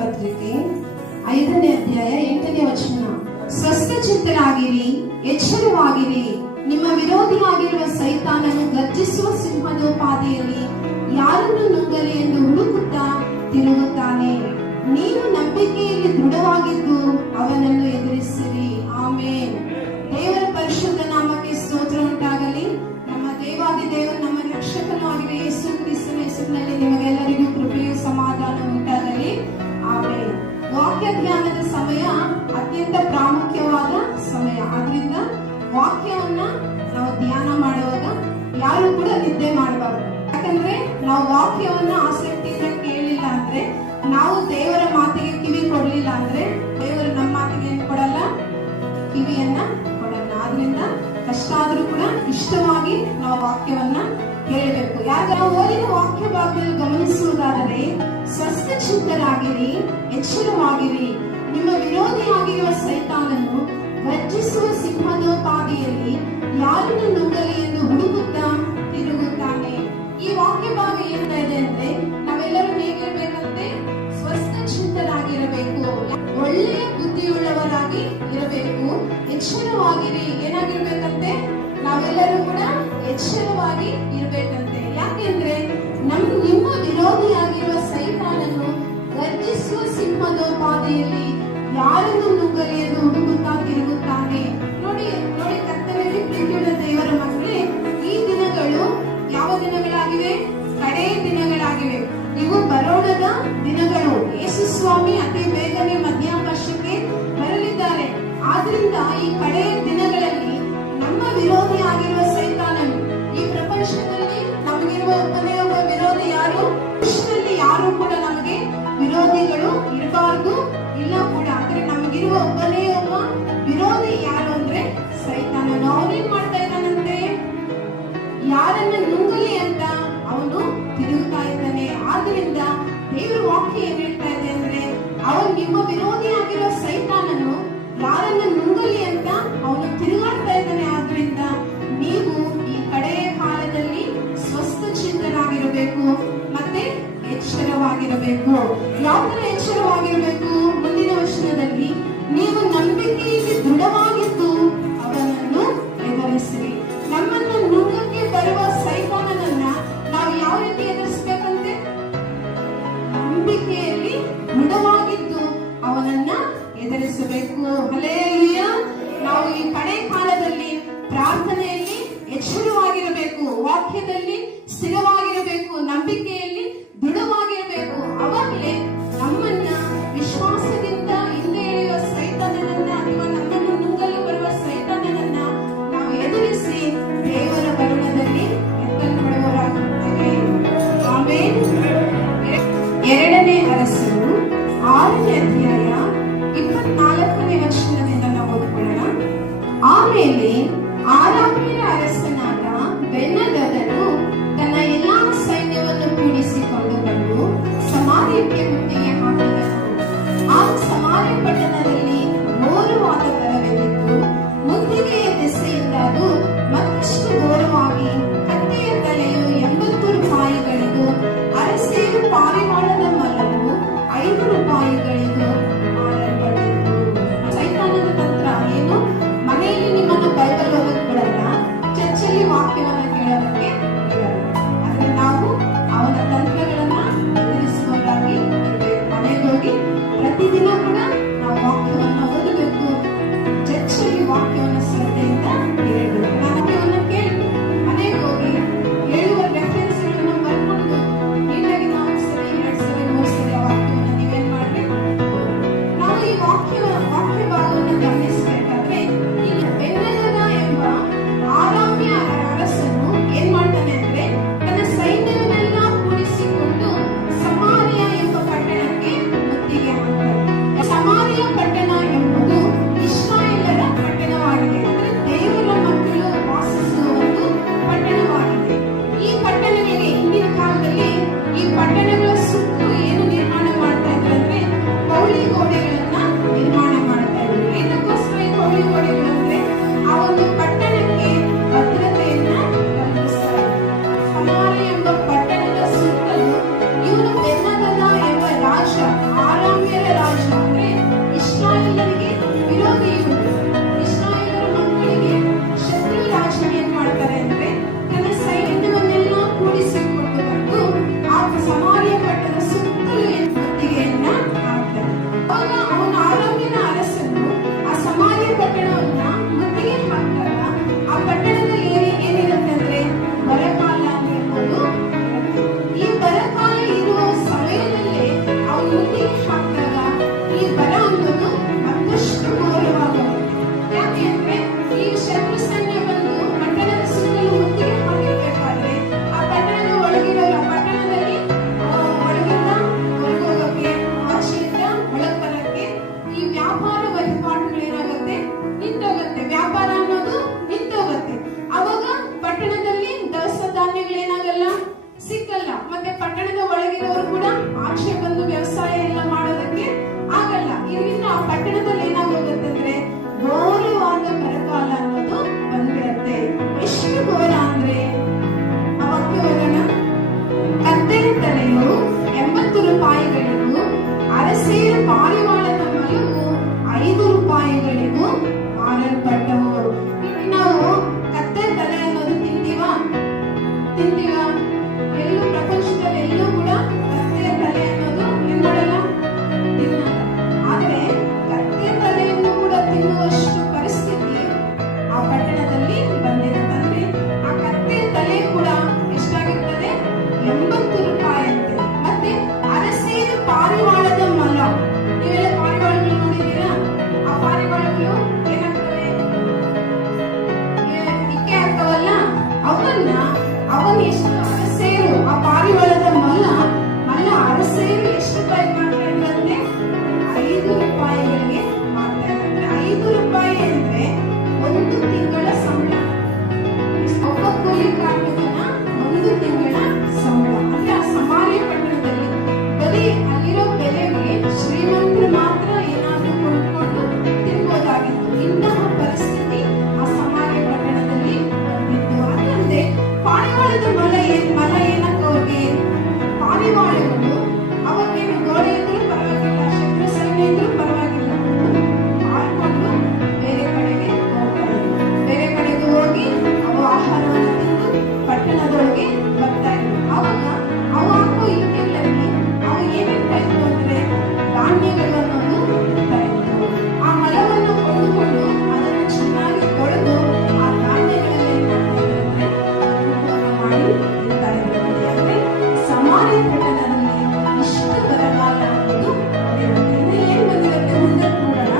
ಪತ್ರಿಕೆ 5ನೇ ಅಧ್ಯಾಯ 8ನೇ ವಚನ. ಸ್ವಸ್ಥಚಿತ್ತರಾಗಿರಿ, ಎಚ್ಚರವಾಗಿರಿ. ನಿಮ್ಮ ವಿರೋಧಿಯಾಗಿರುವ ಸೈತಾನನು ಗರ್ಜಿಸುವ ಸಿಂಹದೋಪಾದಿಯಲ್ಲಿ ಯಾರನ್ನು ನುಂಗಲಿ ಎಂದು ಹುಡುಕುತ್ತಾ ತಿರುಗುತ್ತಾನೆ. ನೀವು ನಂಬಿಕೆಯಲ್ಲಿ ದೃಢವಾಗಿದ್ದು ಅವನನ್ನು ಎದುರಿಸಿರಿ. ಆಮೇನ್. ದೇವರ ಪರಿಶುದ್ಧ ನಾಮಕ್ಕೆ ಸ್ತೋತ್ರ ಉಂಟಾಗಲಿ. ನಮ್ಮ ದೇವಾದಿ ದೇವರು, ನಮ್ಮ ರಕ್ಷಕನೂ ಆಗಿರುವ ಯೇಸು ಕ್ರಿಸ್ತನ ಹೆಸರಿನಲ್ಲಿ ನಿಮಗೆಲ್ಲರಿಗೂ ಕೃಪೆಯು ಸಮಾಧಾನ ಉಂಟಾಗಲಿ. ಆಮೇನ್. ವಾಕ್ಯ ಧ್ಯಾನದ ಸಮಯ ಅತ್ಯಂತ ಪ್ರಾಮುಖ್ಯವಾದ ಸಮಯ. ಆದ್ರಿಂದ ವಾಕ್ಯವನ್ನ ನಾವು ಧ್ಯಾನ ಮಾಡುವಾಗ ಯಾರು ಕೂಡ ನಿದ್ದೆ ಮಾಡಬಾರದು. ಯಾಕಂದ್ರೆ ನಾವು ವಾಕ್ಯವನ್ನ ಆಸಕ್ತಿಯಿಂದ ಕೇಳಿಲ್ಲ ಅಂದ್ರೆ, ನಾವು ದೇವರ ಮಾತಿಗೆ ಕಿವಿ ಕೊಡ್ಲಿಲ್ಲ ಅಂದ್ರೆ, ದೇವರು ನಮ್ಮ ಮಾತಿಗೆ ಏನು ಕೊಡಲ್ಲ, ಕಿವಿಯನ್ನ ಕೊಡಲ್ಲ. ಆದ್ರಿಂದ ಕಷ್ಟ ಆದ್ರೂ ಕೂಡ ಇಷ್ಟವಾಗಿ ನಾವು ವಾಕ್ಯವನ್ನ ಕೇಳಬೇಕು. ಯಾಕೆ ನಾವು ಓದಿದ ವಾಕ್ಯ ಭಾಗದಲ್ಲಿ ಗಮನಿಸುವುದಾದರೆ, ಸ್ವಸ್ಥಚಿತ್ತರಾಗಿರಿ, ಎಚ್ಚರವಾಗಿರಿ. ನಿಮ್ಮ ವಿರೋಧಿಯಾಗಿರುವ ಸೈತಾನನು ಗರ್ಜಿಸುವ ಸಿಂಹದೋಪಾದಿಯಲ್ಲಿ ಯಾರನ್ನು ನುಂಗಲಿ ಎಂದು ಹುಡುಕುತ್ತಾ ತಿರುಗುತ್ತಾನೆ. ಈ ವಾಕ್ಯ ಭಾಗ ಏನ್ತಾ ಇದೆ ಅಂದ್ರೆ, ನಾವೆಲ್ಲರೂ ಹೇಗಿರ್ಬೇಕಂತೆ? ಸ್ವಸ್ಥಚಿತ್ತರಾಗಿರಬೇಕು, ಒಳ್ಳೆಯ ಬುದ್ಧಿಯುಳ್ಳವರಾಗಿ ಇರಬೇಕು, ಎಚ್ಚರವಾಗಿರಿ. ಏನಾಗಿರ್ಬೇಕಂತೆ? ನಾವೆಲ್ಲರೂ ಕೂಡ ಎಚ್ಚರವಾಗಿ ಇರ್ಬೇಕಂತೆ. ಯಾಕೆಂದ್ರೆ ನಿಮ್ಮ ವಿರೋಧಿಯಾಗಿರುವ ಸೈತಾನನು ಗರ್ಜಿಸುವ ಸಿಂಹದೋಪಾದಿಯಲ್ಲಿ ಯಾರನ್ನು ನುಂಗಲಿ ಎಂದು ಹುಡುಕುತ್ತಾ ತಿರುಗುತ್ತಾನೆ. ನೋಡಿ ನೋಡಿ ಕರ್ತನಲ್ಲಿ ಪ್ರೀತಿಯುಳ್ಳ ದೇವರ ಮಕ್ಕಳೇ, ಈ ದಿನಗಳು ಯಾವ ದಿನಗಳಾಗಿವೆ? ಕಡೆ ದಿನಗಳಾಗಿವೆ. ಇವು ಬರೋಣದ ದಿನಗಳು. ಯೇಸು ಸ್ವಾಮಿ ಅತಿ ಬೇಗನೆ ಮಧ್ಯಾಕಾಶಕ್ಕೆ ಬರಲಿದ್ದಾರೆ. ಆದ್ರಿಂದ ಈ ಕಡೆ ದಿನಗಳಲ್ಲಿ ನಮ್ಮ ವಿರೋಧಿ ಆಗಿರುವ ಸೈತಾನನು, ಈ ಪ್ರಪಂಚದಲ್ಲಿ ನಮಗಿರುವ ಒಬ್ಬನೇ ಒಬ್ಬ ವಿರೋಧಿ ಯಾರು? ಕೃಷ್ಣನಲ್ಲಿ ಯಾರು ಕೂಡ ನಮಗೆ ವಿರೋಧಿಗಳು ಇರಬಾರ್ದು, ಇಲ್ಲ ಕೂಡ. ಆದ್ರೆ ನಮಗಿರುವ ಒಬ್ಬನೇ ಒಬ್ಬ ವಿರೋಧಿ ಯಾರು ಅಂದ್ರೆ ಸೈತಾನನು. ಅವನೇನ್ ಮಾಡ್ತಾ ಇದ್ದಾನಂತೆ? ಯಾರನ್ನ ನುಂಗಲಿ ಅಂತ ಅವನು ತಿರುಗುತ್ತಾ ಇದ್ದಾನೆ. ಆದ್ರಿಂದ ದೇವರ ವಾಕ್ಯ ಏನ್ ಹೇಳ್ತಾ ಇದೆ ಅಂದ್ರೆ, ಅವನು ನಿಮ್ಮ ವಿರೋಧಿ ಆಗಿರೋ ಸೈತಾನನು ಯಾರನ್ನ ನುಂಗಲಿ ಅಂತ ಅವನು ತಿರುಗಾಡ್ತಾ ಇದ್ದಾನೆ. ಆದ್ರಿಂದ ನೀವು ಈ ಕಡೆಯ ಕಾಲದಲ್ಲಿ ಸ್ವಸ್ಥಚಿತ್ತರಾಗಿರಬೇಕು, ಮತ್ತೆ ಎಚ್ಚರವಾಗಿರಬೇಕು. ಯಾವ ತರ ಎಚ್ಚರವಾಗಿರಬೇಕು? ಮುಂದಿನ ವಚನದಲ್ಲಿ, ನೀವು ನಂಬಿಕೆಯಲ್ಲಿ ದೃಢವಾಗಿದ್ದು ಅವನನ್ನು ಎದುರಿಸಿರಿ. ನಮ್ಮನ್ನು ನುಂಗಕ್ಕೆ ಬರುವ ಸೈತಾನನನ್ನ ನಾವು ಯಾವ ರೀತಿ ಎದುರಿಸಬೇಕಂತೆ? ನಂಬಿಕೆಯಲ್ಲಿ ದೃಢವಾಗಿದ್ದು ಅವನನ್ನ ಎದುರಿಸಬೇಕು. ಹಲ್ಲೆಲೂಯಾ. ನಾವು ಈ ಕಡೆ ಕಾಲದಲ್ಲಿ ಪ್ರಾರ್ಥನೆಯಲ್ಲಿ ಎಚ್ಚರವಾಗಿರಬೇಕು, ವಾಕ್ಯದಲ್ಲಿ ಸ್ಥಿರವಾಗಿರಬೇಕು, ನಂಬಿಕೆಯಲ್ಲಿ ದೃಢವಾಗಿರಬೇಕು. ಅವಾಗಲೇ ನಮ್ಮನ್ನ ವಿಶ್ವಾಸದಿಂದ ಹಿಂದೆ ಎಳೆಯುವ ಸೈತಾನನನ್ನ ಅಥವಾ ನಮ್ಮನ್ನು ನುಂಗಲು ಬರುವ ಸೈತಾನನನ್ನ ನಾವು ಎದುರಿಸಿ ದೇವರ ಬರುಣದಲ್ಲಿ ಎತ್ತಲ್ಪಡುವವರಾಗುತ್ತೇವೆ. ಆಮೇನ್. 2ನೇ ಅರಸರು 6ನೇ ಅಧ್ಯಾಯ 24ನೇ ವಚನದಿಂದ ನಾವು ಓದ್ಕೊಳ್ಳೋಣ. ಆಮೇಲೆ ಆರಾಮ್ಯರ ಅರಸನಾದ ಬೆನ್ಹದದನು ತನ್ನ ಎಲ್ಲಾ ಸೈನ್ಯವನ್ನು ಕೂಡಿಸಿಕೊಂಡು ಬಂದು ಸಮಾರ್ಯಕ್ಕೆ ಮುತ್ತಿಗೆ ಹಾಕಿದನು. ಆ ಸಮಾರ್ಯ ಪಟ್ಟಣದಲ್ಲಿ ಘೋರವಾದ ಬರವೆದ್ದಿತು. ಮುತ್ತಿಗೆಯ ದೆಸೆಯಿಂದ ಅದು ಮತ್ತಷ್ಟು ಘೋರವಾಗಿ, ಕತ್ತೆಯ ತಲೆಯು 80 ರೂಪಾಯಿಗಳಿಗೂ, ಅರಸೆಯು ಪಾರಿವಾಳದ ಮಲವು 5 ರೂಪಾಯಿಗಳಿಗೂ ಮಾರಲ್ಪಟ್ಟಿತು. ಸೈತಾನದ ತಂತ್ರ ಏನು? ಮನೆಯಲ್ಲಿ ನಿಮ್ಮನ್ನು ಬೈಬಲ್ ಓದಕ್ಕೆ ಬಿಡಲ್ಲ, ಚರ್ಚಲ್ಲಿ ವಾಕ್ಯವನ್ನ ಕೇಳೋದಕ್ಕೆ ಬಿಡಲ್ಲ. ಆದ್ರೆ ನಾವು ಅವನ ತಂತ್ರಗಳನ್ನ ಎದುರಿಸುವವರಾಗಿ ಇರಬೇಕು. ರೂಪಾಯಿಗಳಿಗೂ, ಅರಸೇರು ಪಾರಿವಾಳದ ಮೊಲವು 5 ರೂಪಾಯಿಗಳಿಗೂ ಮಾರಲ್ಪಟ್ಟವು. ನಾವು ಕತ್ತೆ ತಲೆ ಅನ್ನೋದು ತಿಂತೀವಾ? ಎಲ್ಲೂ ಪ್ರಪಂಚದಲ್ಲಿ ಎಲ್ಲೂ ಕೂಡ ಕತ್ತೆ ತಲೆ ಅನ್ನೋದು ಏನ್ ಮಾಡಲ್ಲ, ತಿನ್ನಲ್ಲ. ಆದ್ರೆ ಕತ್ತೆ ತಲೆಯನ್ನು ಕೂಡ ತಿನ್ನುವಷ್ಟು ಪರಿಸ್ಥಿತಿ ಆ ಪಟ್ಟಣದಲ್ಲಿ ಬಂದಿದೆ. ಅಂದ್ರೆ ಆ ಕತ್ತೆ ತಲೆ ಕೂಡ ಎಷ್ಟಾಗಿರ್ತದೆ? 80 ರೂಪಾಯಿ ಅಂತೆ. ಮತ್ತೆ ಅರಸೇರು ಪಾರಿವಾಳದ ಮೊಲ, ನೀವೆಲ್ಲ ಪಾರಿವಾಳಗಳು ನೋಡಿದ್ದೀರಾ? ಆ ಪಾರಿವಾಳಗಳು ಏನಾಗ್ತವೆ? ಇಕ್ಕೆ ಆಗ್ತಾವಲ್ಲ, ಅವನ್ನ ಎಷ್ಟು ಅರಸೇರು, ಆ ಪಾರಿವಾಳದ ಮೊಲ ಅರಸೇರು ಎಷ್ಟು ರೂಪಾಯಿ ಮಾಡ್ತಾ ಇದ್ರಂತೆ? 5 ರೂಪಾಯಿಗಳಿಗೆ ಮಾಡ್ತಾ ಇದ್ರೆ 5 ರೂಪಾಯಿ ಅಂದ್ರೆ 1 ತಿಂಗಳ ಸಂಬಳ. ಒಬ್ಬ ಕೂಲಿ ಕಾರ್ಮಿಕನ 1 ತಿಂಗಳ ಸಂಬಳ. ಅಂದ್ರೆ ಆ ಸಮಾರ್ಯ ಪಟ್ಟಣದಲ್ಲಿ ಬರೀ ಅಲ್ಲಿರೋ ಬೆಲೆಗೆ ಶ್ರೀಮಂತರು ಮಾತ್ರ ಏನಾದ್ರೂ ಕೊಂಡ್ಕೊಂಡು ತಿನ್ಬೋದಾಗಿತ್ತು. ಇಂತಹ ಪರಿಸ್ಥಿತಿ ಆ ಸಮಾರ್ಯ ಪಟ್ಟಣದಲ್ಲಿ ಬಂದಿತ್ತು. ಅದಲ್ಲದೆ ಪಾರಿವಾಳದ ಮೊಲ ಏನಕ್ಕೆ ಅವ್ರಿಗೆ? ಪಾರಿವಾಳಗಳು ಅವಾಗೇನು ಗೋಡೆ ಇದ್ರೂ ಪರವಾಗಿಲ್ಲ, ಶತ್ರು ಸೈನ್ಯ ಇದ್ರೂ ಪರವಾಗಿಲ್ಲ, ಹಾರ್ಕೊಂಡು ಬೇರೆ ಕಡೆಗೆ ಹೋಗ್ತಾರೆ. ಬೇರೆ ಕಡೆಗೆ ಹೋಗಿ ಅವು ಆಹಾರವನ್ನು ತಿಂದು ಪಟ್ಟಣದೊಳಗೆ ಬರ್ತಾ ಇದ್ವು. ಅವಾಗ ಅವು ಹಾಕೋ ಇಕ್ಕೆಗಳಲ್ಲಿ ಅವು ಏನಿರ್ತಾ ಇದ್ವು ಅಂದ್ರೆ ಧಾನ್ಯಗಳು ಅನ್ನೋದು ಇರ್ತಾ ಇದ್ವು. ಆ ಮೊಲವನ್ನು ಕೊಂಡುಕೊಂಡು ಅದನ್ನು ಚೆನ್ನಾಗಿ ತೊಳೆದು ಆ ಧಾನ್ಯಗಳಲ್ಲಿ ಮಾಡಿ ತಿಂತಾ ಇದ್ರು. ಅಂದ್ರೆ ಸಮಾರ್ಯ ಪಟ್ಟಣದಲ್ಲಿ ಇಷ್ಟು ಬರಗಾಲ ಅನ್ನೋದು ಇನ್ನು ಏನ್ ಬಂದಿರುತ್ತೆ ಮುಂದೆ ನೋಡೋಣ.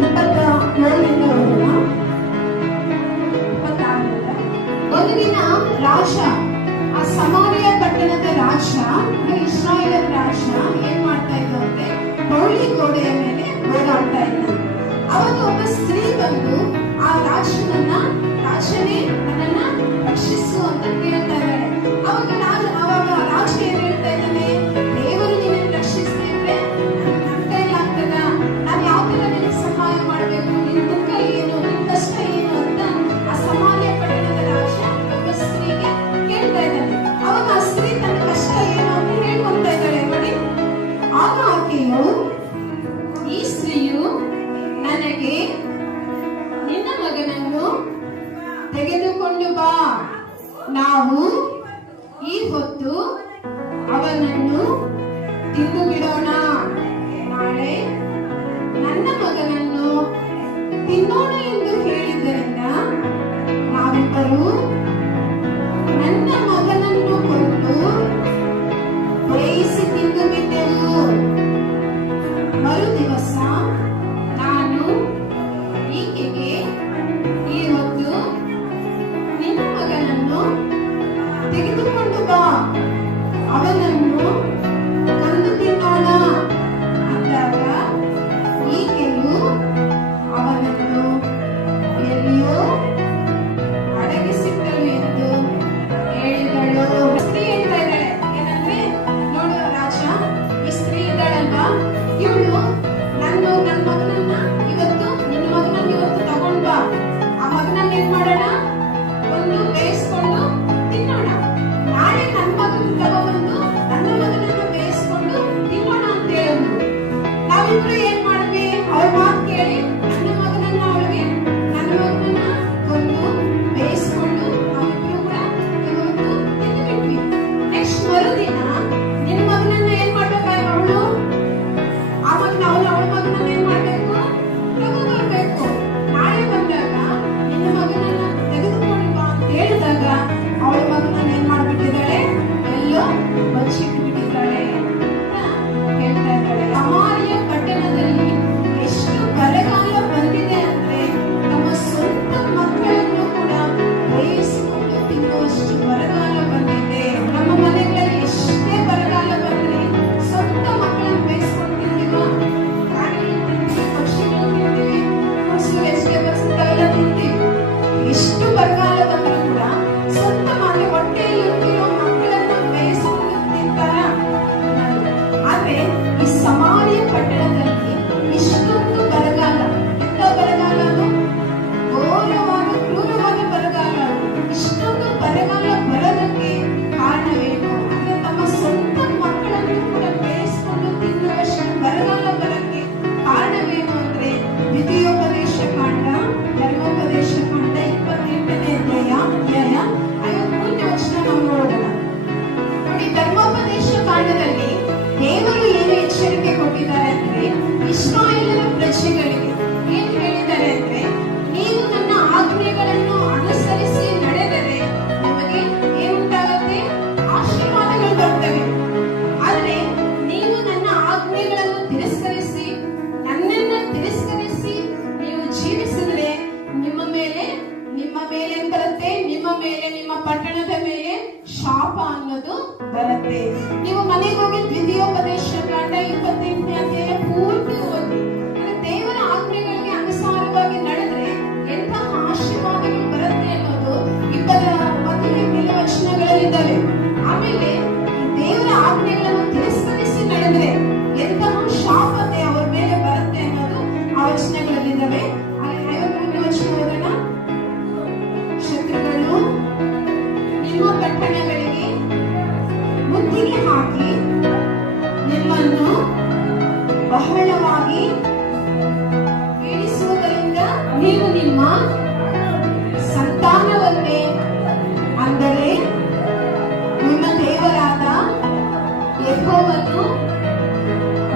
27ರಿಂದ ಹೋಗೋಣ. 26ರಿಂದ ಒಂದು ದಿನ ರಾಜ, ಆ ಸಮಾರ್ಯ ಪಟ್ಟಣದ ರಾಜ, ಇಸ್ರಾಯೇಲ್ ರಾಜ ಏನ್ ಮಾಡ್ತಾ ಇದ್ದ ಅಂದ್ರೆ ಪೌಳಿ ಗೋಡೆಯ ಮೇಲೆ ಓಡಾಡ್ತಾ ಇದ್ದ. ಅವಾಗ ಒಬ್ಬ ಸ್ತ್ರೀ ಬಂದು ಆ ರಾಜನೇ ನನ್ನನ್ನ ರಕ್ಷಿಸು ಅಂತ ಕೇಳ್ತಾ ಇದ್ದಾಳೆ. ಅವಾಗ ರಾಜ ಏನ್ ಹೇಳ್ತಾ ಇದ್ದಾನೆ? ದೇವರು ನಿನ್ನನ್ನು ರಕ್ಷಿಸ್ತಿದ್ರೆ ನನ್ನ ಕೈಲಾಗ್ತದ? ನಾನು ಯಾವ ತರ ನಿನಗೆ ಸಹಾಯ ಮಾಡ್ಬೇಕು? ನಿನ್ ದುಃಖ ಏನು, ನಿನ್ ಕಷ್ಟ ಏನು ಅಂತ ಆ ಸಮಾರ್ಯ ಪಟ್ಟಣದ ರಾಜ ಒಬ್ಬ ಸ್ತ್ರೀಗೆ ಕೇಳ್ತಾ ಇದ್ದಾನೆ. ಅವಾಗ ಆ ಸ್ತ್ರೀ ತನ್ನ ಕಷ್ಟ ಏನು ಅಂತ ಹೇಳ್ಕೊಂತ ಇದ್ದಾಳೆ ನೋಡಿ. ಆಗ ಆಕೆಯು, ಈ ಸ್ತ್ರೀಯು ನನಗೆ ನಿನ್ನ ಮಗನನ್ನು ತೆಗೆದುಕೊಂಡು ಬಾ, ನಾವು ಈ ಹೊತ್ತು ಅವನನ್ನು ತಿಂದು ಬಿಡೋಣ, ನಾಳೆ ನನ್ನ ಮಗನನ್ನು ತಿನ್ನೋಣ ಎಂದು ಹೇಳಿದ್ದರಿಂದ ನಾವಿಬ್ಬರು ನನ್ನ ಮಗನನ್ನು ಕೊಂದು ಬೇಯಿಸಿ ತಿಂದು ಬಿಟ್ಟೆವು. ಮರು ದಿವಸ ನಾನು ಈಕೆಗೆ, ಈ ಹೊತ್ತು ನಿನ್ನ ಮಗನನ್ನು ತೆಗೆದುಕೊಂಡು ಬಾ, ಅವನನ್ನು ಕೊಂದು ತಿನ್ನೋಣ ಅಂದಾಗ ಈಕೆಯು ಅವನನ್ನು ಎಲ್ಲಿಯೋ ಅಡಗಿಸಿಟ್ಟಳು ಎಂದು ಹೇಳಿದಳು. ಸ್ತ್ರೀ ಹೇಳ್ತಾ ಇದ್ದಾಳೆ ಏನಂದ್ರೆ, ನೋಡು ರಾಜ, ಈ ಸ್ತ್ರೀ ಇದ್ದಾಳಲ್ವಾ, ಇವಳು ನನ್ನ ಮಗನನ್ನ ಇವತ್ತು, ನಿನ್ನ ಮಗನನ್ನ ಇವತ್ತು ತಗೊಂಡ್ ಬಾ, ಆ ಮಗನನ್ನ ಏನ್ ಮಾಡೋಣ? ಒಂದು ಬೇಯಿಸ್ಕೊಂಡು ತಿನ್ನೋಣ, ನಾಳೆ ನನ್ನ ಮಗನ ತಗೊಂಡ್ಬಂದು ನನ್ನ ಮಗನನ್ನ ಬೇಯಿಸ್ಕೊಂಡು ತಿನ್ನೋಣ ಅಂತ ಹೇಳಿದ್ರು. ನಾವಿಬ್ರು ಏನ್ ಮಾಡಿದ್ವಿ? ಅವಳ ಮಾತು ಕೇಳಿ ನನ್ನ ಮಗನನ್ನ ಕೊಂದು ಬೇಯಿಸ್ಕೊಂಡು ನಾವಿಬ್ರು ಕೂಡ ಇವತ್ತು ತಿಂದು ಬಿಟ್ವಿ. ನೆಕ್ಸ್ಟ್ ಮರುದಿನ ನಿನ್ನ ಮಗನನ್ನ ಏನ್ ಮಾಡ್ಬೇಕು? ಅವಳು ಅವಳ ಮಗನನ್ನ ಏನ್ ಮಾಡ್ಬೇಕು? ತಗೊಂಡು ಬರ್ಬೇಕು. ನಾಳೆ ಬಂದಾಗ ನಿನ್ನ ಮಗನನ್ನ ತೆಗೆದುಕೊಂಡು ಬಾ ಅಂತ ಹೇಳಿದಾಗ ಅವಳ ಮಗನನ್ನ ಏನ್ ಮಾಡ್ಬಿಟ್ಟಿದ್ದಾಳೆ? ಎಲ್ಲೋ ಬಚ್ಚಿಟ್ಬಿಟ್ಟಿದ್ದಾಳೆ ಅಂತ ಹೇಳ್ತಾ ಇದ್ದಾಳೆ. ಸಮಾರ್ಯ ಪಟ್ಟಣದಲ್ಲಿ ಎಷ್ಟು ಬರಗಾಲ ಬಂದಿದೆ ಅಂದ್ರೆ ತಮ್ಮ ಸ್ವಂತ ಮಕ್ಕಳನ್ನು ಕೂಡ ಬೇಯಿಸಿಕೊಂಡು ತಿನ್ನುವಷ್ಟು ಬರಗಾಲ ಬಂದಿದೆ. ನಮ್ಮ ಮನೆಗಳಲ್ಲಿ ಎಷ್ಟೇ ಬರಗಾಲ ಬಂದ್ರೆ ಸ್ವಂತ ಮಕ್ಕಳನ್ನು ಬೇಯಿಸ್ಕೊಂಡು ತಿಂತೀವಾ? ಪ್ರಾಣಿಗಳನ್ನು ತಿಂತೀವಿ, ಪಕ್ಷಿಗಳನ್ನು ತಿಂತೀವಿ, ಫ್ರೂಟ್ಸ್, ವೆಜಿಟೇಬಲ್ಸ್ ಇಂಥವೆಲ್ಲ ತಿಂತೀವಿ. ಎಷ್ಟು ಬರಗಾಲ ಬಂದರೂ ಕೂಡ ಸ್ವಂತ ಮನೆ ಹೊಟ್ಟೆಯಲ್ಲಿ ಹುಟ್ಟಿರೋ ಮಕ್ಕಳನ್ನ ಬೇಯಿಸ್ಕೊಂಡು ತಿಂತಾರ? ಆದ್ರೆ ಈ ಸಮಾರ್ಯ ಪಟ್ಟಣದಲ್ಲಿ ಇಷ್ಟೊಂದು ಬರಗಾಲ, ಎಂತ ಬರಗಾಲ ಅದು? ಘೋರವಾದ ಕ್ರೂರವಾದ ಬರಗಾಲ. ಇಷ್ಟೊಂದು ಬರಗಾಲ ಬರೋದಕ್ಕೆ ಕಾರಣವೇನು ಅಂದ್ರೆ ತಮ್ಮ ಸ್ವಂತ ಮಕ್ಕಳನ್ನು ಕೂಡ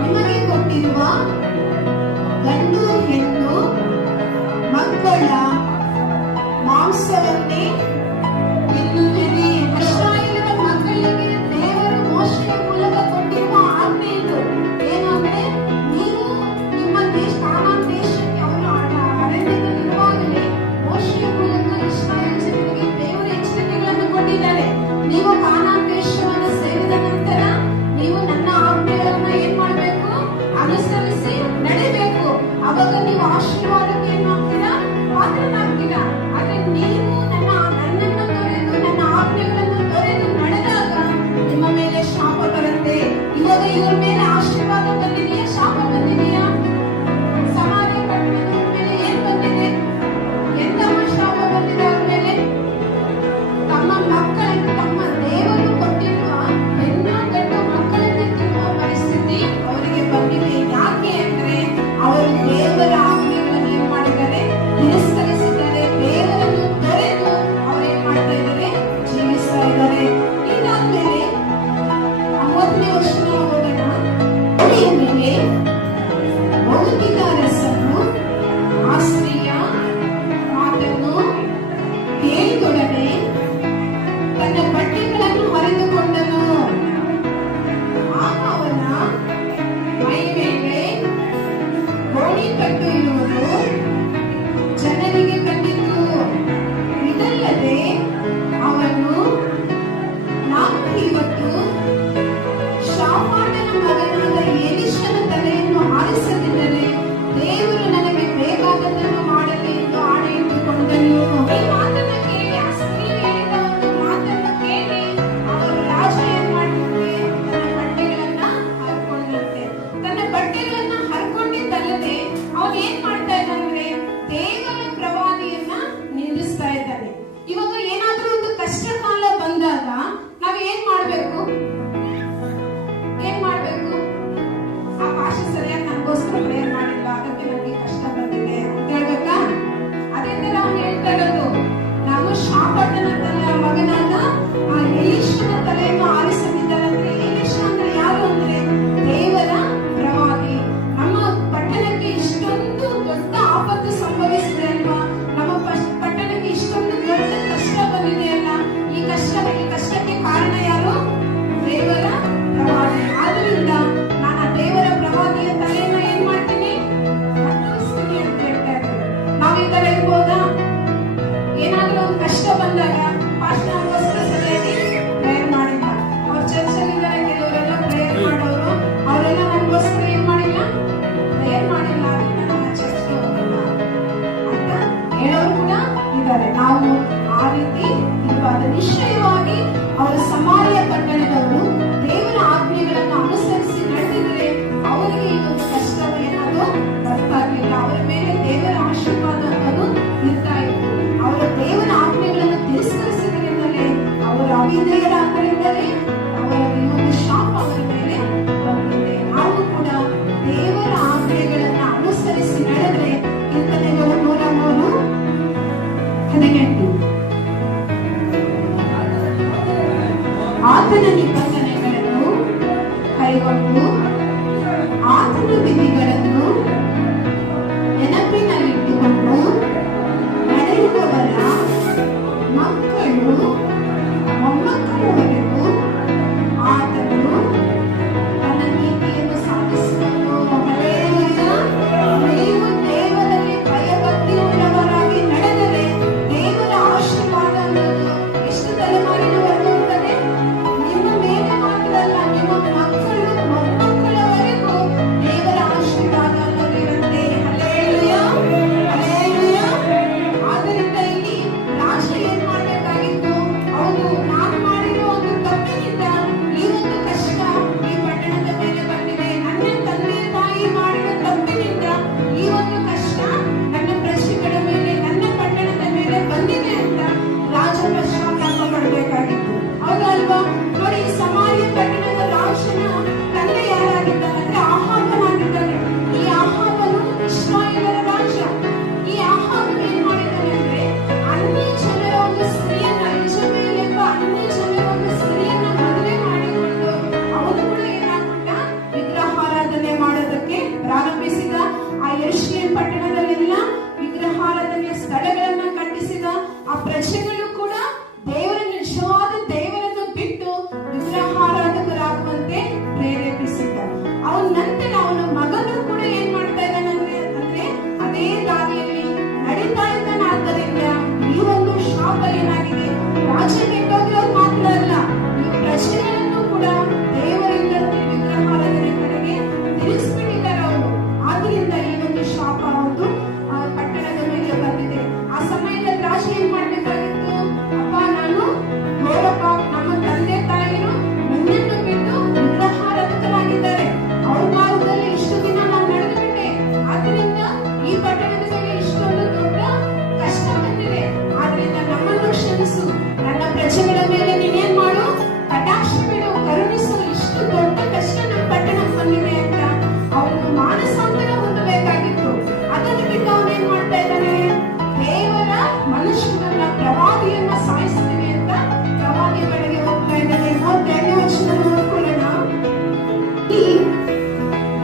ನಿಮಗೆ ಕೊಟ್ಟಿರುವ ಗಂಡು ಹೆಣ್ಣು ಮಕ್ಕಳ ಮಾಂಸವನ್ನೇ ತಿನ್ನುವಿರಿ. ಇಸ್ರಾಯೇಲರ ಮಕ್ಕಳಿಗೆ ದೇವರು ಮೋಶೆಯ ಮೂಲಕ ಕೊಟ್ಟಿರುವ ಆಜ್ಞೆ ಇದು. ಏನು ಅಂದ್ರೆ, ನೀವು ನಿಮ್ಮ ಕಾನಾನ್ ದೇಶಕ್ಕೆ ಅವರು ಅರಣ್ಯದಲ್ಲಿರುವಾಗಲೇ ಮೋಶೆಯ ಮೂಲಕ ಇಸ್ರಾಯೇಲ್ ಜನರಿಗೆ ದೇವರು ಎಚ್ಚರಿಕೆಗಳನ್ನು ಕೊಟ್ಟಿದ್ದಾರೆ. ನೀವು ಕಾನಾನ್ ದೇಶವನ್ನು ಸೇರಿದ ನಂತರ ನೀವು ನನ್ನ ಆಜ್ಞೆಗಳನ್ನು ಏನ್ ಮಾಡಬೇಕು? ಅನುಸರಿಸಿ ನಡೆಯಬೇಕು. ಅವಾಗ ನೀವು ಆಶೀರ್ವಾದಕ್ಕೆ ಏನ್ ಮಾಡ್ತೀರಾ? ಪಾತ್ರನಾಗ್ತೀರಾ. ಆದ್ರೆ ನೀವು ನನ್ನನ್ನು ತೊರೆದು ನನ್ನ ಆಜ್ಞೆಗಳನ್ನು ತೊರೆದು ನಡೆದಾಗ ನಿಮ್ಮ ಮೇಲೆ ಶಾಪ ಬರುತ್ತೆ. ಇವಾಗ ಇವ್ರ ಮೇಲೆ ಆಶೀರ್ವಾದ ಬಂದಿದೆಯಾ? ಶಾಪ ಬಂದಿದೆಯಾ? ಸಮಾಧಿ ಪಟ್ಟಣದ ಮೇಲೆ ಏನ್ ಬಂದಿದೆ? ಎಂತಹ ಶಾಪ ಬಂದಿದೆ ಅವ್ರ ಮೇಲೆ? ತಮ್ಮ ಮಕ್ಕಳನ್ನು, ತಮ್ಮ ದೇವರು ಕೊಟ್ಟಿರುವ ಹೆಣ್ಣು ಗಂಡು ಮಕ್ಕಳನ್ನೇ ತಿನ್ನುವ ಪರಿಸ್ಥಿತಿ ಅವರಿಗೆ ಬಂದಿದೆ. ಯಾಕೆ ಅಂದ್ರೆ ಅವರು ದೇವರ ಆಜ್ಞೆಗಳನ್ನು ಏನ್ ಮಾಡಿದ್ದಾರೆ? ತಿರಸ್ಕರಿಸಿದ್ದಾರೆ. ದೇವರನ್ನು ತೊರೆದು ಅವ್ರು ಏನ್ ಮಾಡ್ತಾ ಇದ್ದಾರೆ? ಜೀವಿಸ್ತಾ ಇದ್ದಾರೆ. ಇದಾದ್ಮೇಲೆ 30ನೇ ವರ್ಷ ಓದೋಣ. ಒಲೆಯ ಮೇಲೆ ಒಣಗಿದ ಅರಸನು ಆ ಸ್ತ್ರೀಯ ಮಾತನ್ನು ಕೇಳಿದೊಡನೆ ತನ್ನ ಬಟ್ಟೆಗಳನ್ನು ಹರಿದುಕೊಂಡನು. ಆಗ ಅವನ ಮೈ ಮೇಲೆ ಗೋಣಿಕಟ್ಟು ಇರುವುದು ಜನರಿಗೆ ಕಂಡಿತು. ಇದಲ್ಲದೆ ಅವನು, ನಾನು ಇವತ್ತು ಶಾಫಾಟನ ಮಗನಾದ ಎಲೀಷನ ತಲೆಯನ್ನು ಆರಿಸದಿದ್ದರೆ ದೇವರು ನನಗೆ ಬೇಕಾದದ್ದನ್ನು ಮಾಡಲಿ ಎಂದು ಆಣೆ ಇಟ್ಟುಕೊಂಡನು. ಈ ಮಾತನ್ನ ಕೇಳಿ, ಆ ಸ್ತ್ರೀ ಹೇಳಿದ ಒಂದು ಮಾತನ್ನು ಕೇಳಿ ಅವರು ರಾಜ ಏನ್ ಮಾಡಿದಂತೆ? ತನ್ನ ಬಟ್ಟೆಗಳನ್ನ ಹರ್ಕೊಂಡಂತೆ. ತನ್ನ ಬಟ್ಟೆಗಳನ್ನ ಹರ್ಕೊಂಡಿದ್ದಲ್ಲದೆ ಅವನು ಏನ್ ಮಾಡ್ತಾ ಇದ್ದಾನೆ? ದೇವರ ಪ್ರವಾದಿಯನ್ನ ನಿಲ್ಲಿಸ್ತಾ ಇದ್ದಾನೆ. ಇವಾಗ ಏನಾದ್ರೂ ಒಂದು ಕಷ್ಟ ಕಾಲ ಬಂದಾಗ ನಾವ್ ಏನ್ ಮಾಡ್ಬೇಕು? ಆ ಭಾಷೆ ಸರಿಯಾಗಿ ನನಗೋಸ್ಕರ ಪ್ರೇಯರ್ ಮಾಡಿಲ್ಲ, ಅದಕ್ಕೆ ನನಗೆ ಕಷ್ಟ ಬಂದಿದೆ ಅಂತ ಹೇಳ್ಬೇಕಾ? ಅದೇ ತರ ಅವ್ನು ಹೇಳ್ತಾ ಇರೋದು, ನಾನು ಶಾಫಾಟನ ಮಗನಾದ ಆ ಎಲೀಷನ ತಲೆಯನ್ನು ಆರಿಸದಿದ್ದಾರಂದ್ರೆ, ಎಲೀಷ ಅಂದ್ರೆ ಯಾರು ಅಂದ್ರೆ ದೇವರ ಪ್ರವಾದಿ. ನಮ್ಮ ಪಟ್ಟಣಕ್ಕೆ ಇಷ್ಟೊಂದು ದೊಡ್ಡ ಆಪತ್ತು ಸಂಭವಿಸಿದೆ ಅಲ್ವಾ? ನಮ್ಮ ಪಟ್ಟಣಕ್ಕೆ ಇಷ್ಟೊಂದು ದೊಡ್ಡ ಕಷ್ಟ ಬಂದಿದೆ ಅಲ್ಲ? ಈ ಕಷ್ಟಕ್ಕೆ ಕಾರಣ ಯಾರು? ದೇವರ ಪ್ರವಾದಿ. ಆದ್ರಿಂದ ನಾನು ದೇವರ ಪ್ರವಾದಿಯ ತಲೆಯನ್ನ ಏನ್ ಮಾಡ್ತೀನಿ? ಕತ್ತರಿಸ್ತೀನಿ ಅಂತ ಹೇಳ್ತಾ ಇದ್ದಾರೆ. ನಾವ್ ಈ ತರ ಇರ್ಬೋದಾ? ಏನಾದ್ರೂ ಒಂದು ಕಷ್ಟ ಬಂದಾಗ ಪಾಸ್ಟರ್ಗೋಸ್ಕರ ಸರಿಯಾಗಿ ಪ್ರೇಯರ್ ಮಾಡಿಲ್ಲ. ಅವ್ರ ಚರ್ಚಲ್ಲಿ ಇದ್ದಾರೆ ಕೆಲವರೆಲ್ಲ ಪ್ರೇಯರ್ ಮಾಡೋರು, ಅವರೆಲ್ಲ ನನಗೋಸ್ಕರ ಏನ್ ಮಾಡಿಲ್ಲ? ಪ್ರೇಯರ್ ಮಾಡಿಲ್ಲ, ಅದನ್ನ ನಮ್ಮ ಚರ್ಚ್ಗೆ ಹೋಗಲ್ಲ ಅಂತ ಹೇಳೋರು ಕೂಡ ಇದ್ದಾರೆ. ನಾವು ಆ ರೀತಿ ಇರುವಾಗ ನಿಶ್ಚಯವಾಗಿ ಅವರು ಸಮಾರ್ಯ ಪಟ್ಟಣದವರು ದೇವರ ಆಜ್ಞೆಗಳನ್ನು ಅನುಸರಿಸಿ ನಡೆದಿದ್ರೆ ಅವರಿಗೆ ಇದೊಂದು ಕಷ್ಟ ಏನಾದ್ರು ಬರ್ತಾ ಇರಲಿಲ್ಲ. ಅವರ ಮೇಲೆ ದೇವರ ಆಶೀರ್ವಾದ ಅನ್ನೋದು ಇರ್ತಾ ಇತ್ತು. ಅವರ ದೇವರ ಆಜ್ಞೆಗಳನ್ನು ತಿರಸ್ಕರಿಸಿದ್ರಿಂದಲೇ, ಅವರ ಅವಿಧೇಯರಾದ್ದರಿಂದಲೇ ಅವರ ಈ ಒಂದು ಶಾಪ ಅವರ ಮೇಲೆ ಬಂದಿದೆ. ನಾವು ಕೂಡ ದೇವರ ಆಜ್ಞೆಗಳನ್ನ ಅನುಸರಿಸಿ ನಡೆದ್ರೆ ಕೀರ್ತನೆಗಳು 103:18 ಆತನ ನಿಬಂಧನೆಗಳನ್ನು ಕೈಗೊಂಡು ಆತನ ವಿಧಿಗಳನ್ನು ನೆನಪಿನಲ್ಲಿಟ್ಟುಕೊಂಡು ನಡೆಯುವವರ ಮಕ್ಕಳು ಮೊಮ್ಮಕ್ಕಳವರೆಗೂ ಆತನು ತನ್ನ ನೀತಿಯನ್ನು ಸಾಧಿಸುವನು. ನೀವು ದೇವರಲ್ಲಿ ಭಯಭಕ್ತಿಯುಳ್ಳವರಾಗಿ ನಡೆದರೆ ದೇವರ ಆಶೀರ್ವಾದ ಅನ್ನೋದು ಎಷ್ಟು ತಲೆಮಾರಿನವರೆಗೂ ಇರ್ತದೆ? ನಿಮ್ಮ ಮೇಲೆ ಮಾತ್ರ ಅಲ್ಲ, ನಿಮ್ಮ ಮಕ್ಕಳು ಮೊಮ್ಮಕ್ಕಳವರೆಗೂ ದೇವರ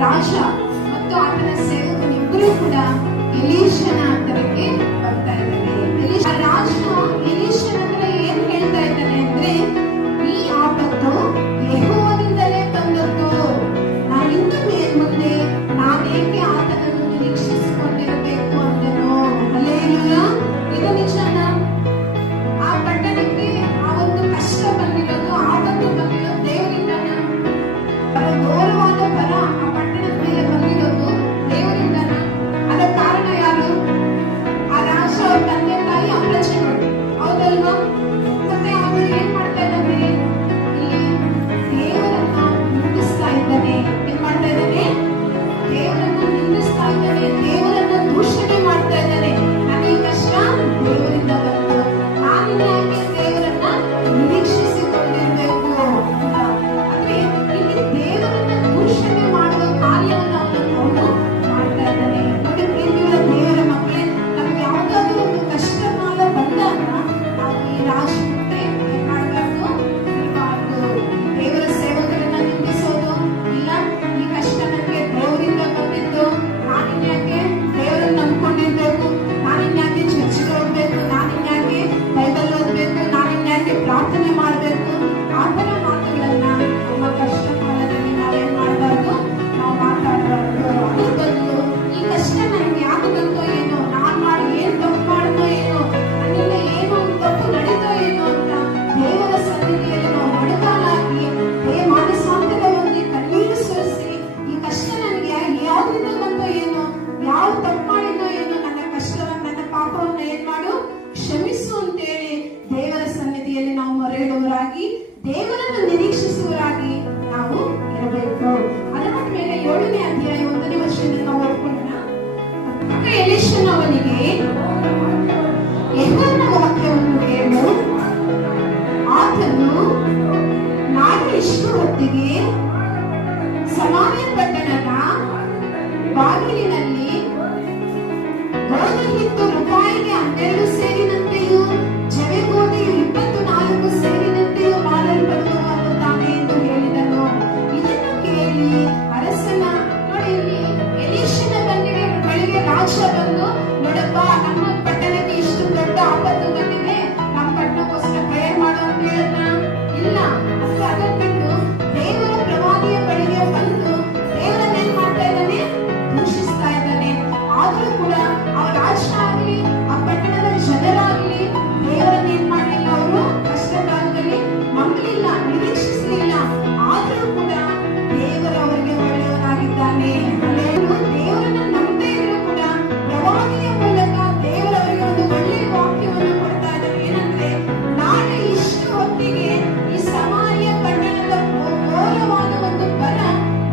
ರಾಜ ಮತ್ತು ಆತನ ಸೇವಕನಿಬ್ಬರು ಕೂಡ ಎಲೀಷನ ಹತ್ತಿರಕ್ಕೆ ಬರ್ತಾ ಇದ್ದಾರೆ. ರಾಜ ಎಲೀಷನ ಹತ್ರ ಏನ್ ಹೇಳ್ತಾ ಇದ್ದಾನೆ ಅಂದ್ರೆ, ಈ ಆಪತ್ತು ಯೆಹೋವನಿಂದಲೇ ಬಂದದ್ದು. ನಾನಿಂದ ಮುಂದೆ ನಾನೇಕೆ ಆತನನ್ನು ನಿರೀಕ್ಷಿಸಿಕೊಂಡಿರಬೇಕು ಅಂದನು. ಹಲ್ಲೆಲೂಯಾ. ಇದು ನಿಜನ. ಆ ಪಟ್ಟಣಕ್ಕೆ ಆ ಒಂದು ಕಷ್ಟ ಬಂದಿರೋದು, ಆಪತ್ತು ಬಂದಿರೋದು ದೇವರಿಂದನ. ಘೋರವಾದ ಬರ ಆ ಪಟ್ಟಣದ ಮೇಲೆ ಬಂದಿರೋದು ದೇವರಿಂದನ. ಅದಕ್ಕೆ ಕಾರಣ ಯಾರು? ಆ ರಾಜ, ಅವ್ರ ತಂದೆ ತಾಯಿ, ಅವ್ರ ಪ್ರಜೆಗಳು. ಹೌದಲ್ವಾ? ಮತ್ತೆ ಅವರು ಏನ್ ಮಾಡ್ತಾ ಇದ್ದಾನೆ? ಇಲ್ಲಿ ದೇವರನ್ನ ನಿಂದಿಸ್ತಾ ಇದ್ದಾನೆ. ಏನ್ ಮಾಡ್ತಾ ಇದ್ದಾನೆ? ದೇವರನ್ನ ನಿಂದಿಸ್ತಾ ಇದ್ದಾನೆ, ದೇವರನ್ನ ದೂಷಣೆ ಮಾಡ್ತಾ ಇದ್ದಾನೆ. ನನಗೆ ಕಷ್ಟ ದೇವರಿಂದ ಬಂತು, ನಾನು ಯಾಕೆ ದೇವರನ್ನ ನಿರೀಕ್ಷಿಸಿಕೊಂಡಿರ್ಬೇಕು ಅಂತ. ಅಂದ್ರೆ ಇಲ್ಲಿ ದೇವರನ್ನ ದೂಷಣೆ ಮಾಡುವ ಕಾರ್ಯವನ್ನು ಅವನು ಮಾಡ್ತಾ ಇದ್ದಾನೆ. ನೋಡಿ ಪ್ರೀತಿಯುಳ್ಳ ದೇವರ ಮಕ್ಕಳೇ, ನಮ್ಗೆ ಯಾವ್ದಾದ್ರು ಒಂದು ಕಷ್ಟ ಕಾಲ ಬಂದಾಗ ನಾವು ಈ ರಾಜ ಮುಂದೆ ಏನ್ ಮಾಡ್ಬಾರ್ದು? ಇರಬಾರ್ದು. ದೇವರ ಸೇವಕರನ್ನ ನಿಂದಿಸೋದು ಇಲ್ಲ. ಈ ಕಷ್ಟ ನನಗೆ ದೇವರಿಂದ ಬಂದಿದ್ದು, ನಾನಿನ್ಯಾಕೆ ದೇವರನ್ನ ನಂಬ್ಕೊಂಡಿರ್ಬೇಕು, ನಾನಿನ್ಯಾಕೆ ಚರ್ಚ್ಗೆ ಹೋಗ್ಬೇಕು, ನಾನಿನ್ಯಾಕೆ ಬೈಬಲ್ ಓದ್ಬೇಕು, ನಾನಿನ್ಯಾಕೆ ಪ್ರಾರ್ಥನೆ ಮಾಡ್ಬೇಕು, ಆ ಥರ ಮಾತುಗಳನ್ನ ನಮ್ಮ ಕಷ್ಟ ಕಾಲದಲ್ಲಿ ನಾವೇನ್ ಮಾಡಬಾರ್ದು? ನಾವು ಮಾತಾಡಬಾರ್ದು. ಅದ್ರ ಬದಲು ಈ ಕಷ್ಟ ನನಗೆ ಯಾಕೆ ಬಂತೋ ಏನೋ, ನಾನ್ ಮಾಡಿ ಏನ್ ತಪ್ಪು ಮಾಡ್ದೋ ಏನೋ, ನನ್ನಿಂದ ಏನೋ ಒಂದು ತಪ್ಪು ನಡೀತೋ ಏನೋ ಅಂತ ದೇವರ ಸನ್ನಿಧಿಯಲ್ಲಿ ನಾವು ಮಡುಗಾಲಾಗಿ ಮಾನಸಾಂತರ ಹೊಂದಿ ಕಣ್ಣೀರು ಸುರಿಸಿ, ಈ ಕಷ್ಟ ನನಗೆ ಯಾವ್ದ್ರಿಂದ ಬಂತೋ ಏನೋ, ಯಾವ ತಪ್ಪು ಮಾಡಿದೋ ಏನೋ, ನನ್ನ ಕಷ್ಟವನ್ನ, ನನ್ನ ಪಾಪವನ್ನ ಏನ್ ಮಾಡು, ಕ್ಷಮಿಸು ಅಂತೇಳಿ ದೇವರ ಸನ್ನಿಧಿಯಲ್ಲಿ ನಾವು ಮೊರೆಯಿಡುವರಾಗಿ, ದೇವರನ್ನು ನಿರೀಕ್ಷಿಸುವರಾಗಿ ನಾವು ಇರಬೇಕು. ಅದರ ಮೇಲೆ 7ನೇ ಅಧ್ಯಾಯ 1ನೇ ವರ್ಷದಿಂದ ನಾವು ಓದ್ಕೊಳ್ಳೋಣ. ಎಲೀಷನು ಅವನಿಗೆ, ಯೆಹೋವನ ವಾಕ್ಯವನ್ನು ಕೇಳು. ಆತನು ನಾಳೆ ಇಷ್ಟು ಹೊತ್ತಿಗೆ ಸಮಾರ್ಯ ಪಟ್ಟಣದ ಬಾಗಿಲಿನಲ್ಲಿ ಗೋಧಿ ಹಿಟ್ಟು ರೂಪಾಯಿಗೆ 12 ಸೇರಿನಂತೆಯೂ ಜವೆಗೋಧಿಯು 24 ಸೇರಿನಂತೆಯೂ ಮಾರಲ್ಪಡುವ ಅನ್ನುತ್ತಾನೆ ಎಂದು ಹೇಳಿದನು. ಇದನ್ನು ಕೇಳಿ ಅರಸನ, ನೋಡಿ ಇಲ್ಲಿ ಎಲೀಷನ ಬಳಿಗೆ ರಾಜ ಬಂದು, ನೋಡಪ್ಪ, ನಮ್ಮ ಪಟ್ಟಣಕ್ಕೆ ಇಷ್ಟು ದೊಡ್ಡ ಆಪತ್ತು ಬಂದಿದೆ, ನಮ್ಮ ಪಟ್ಟಣಕ್ಕೋಸ್ಕರ ಪ್ರೇಯರ್ ಮಾಡು ಅಂತ ಹೇಳಿದ್ನ? ಇಲ್ಲ. ಅಥವಾ ಅದನ್ನು ಬಿಟ್ಟು ದೇವರ ಪ್ರವಾದಿಯ ಬಳಿಗೆ ಬಂದು ದೇವರನ್ನ ಏನ್ ಮಾಡ್ತಾ ಇದ್ದಾನೆ? ದೂಷಿಸ್ತಾ ಇದ್ದಾನೆ. ಆದ್ರೂ ಕೂಡ ಆ ರಾಜ ಆಗ್ಲಿ, ಆ ಪಟ್ಟಣದ ಜನರಾಗ್ಲಿ ದೇವರನ್ನ ಏನ್ ಮಾಡಲಿಲ್ಲ. ಅವರು ಕಷ್ಟ ಕಾಲದಲ್ಲಿ ನಂಬಲಿಲ್ಲ, ನಿರೀಕ್ಷಿಸಲಿಲ್ಲ. ಆದ್ರೂ ಕೂಡ ದೇವರು ಅವರಿಗೆ ಒಳ್ಳೆಯವನಾಗಿದ್ದಾನೆ. ದೇವರನ್ನ ನಂಬದೇ ಇದ್ರು ಕೂಡ ಪ್ರವಾದಿಯ ಮೂಲಕ ದೇವರವರಿಗೆ ಒಂದು ಒಳ್ಳೆಯ ವಾಕ್ಯವನ್ನು ಕೊಡ್ತಾ ಇದ್ದಾರೆ. ಏನಂದ್ರೆ, ನಾಳೆ ಇಷ್ಟು ಹೊತ್ತಿಗೆ ಈ ಸಮಾರ್ಯ ಪಟ್ಟಣದ ಘೋರವಾದ ಒಂದು ಬರ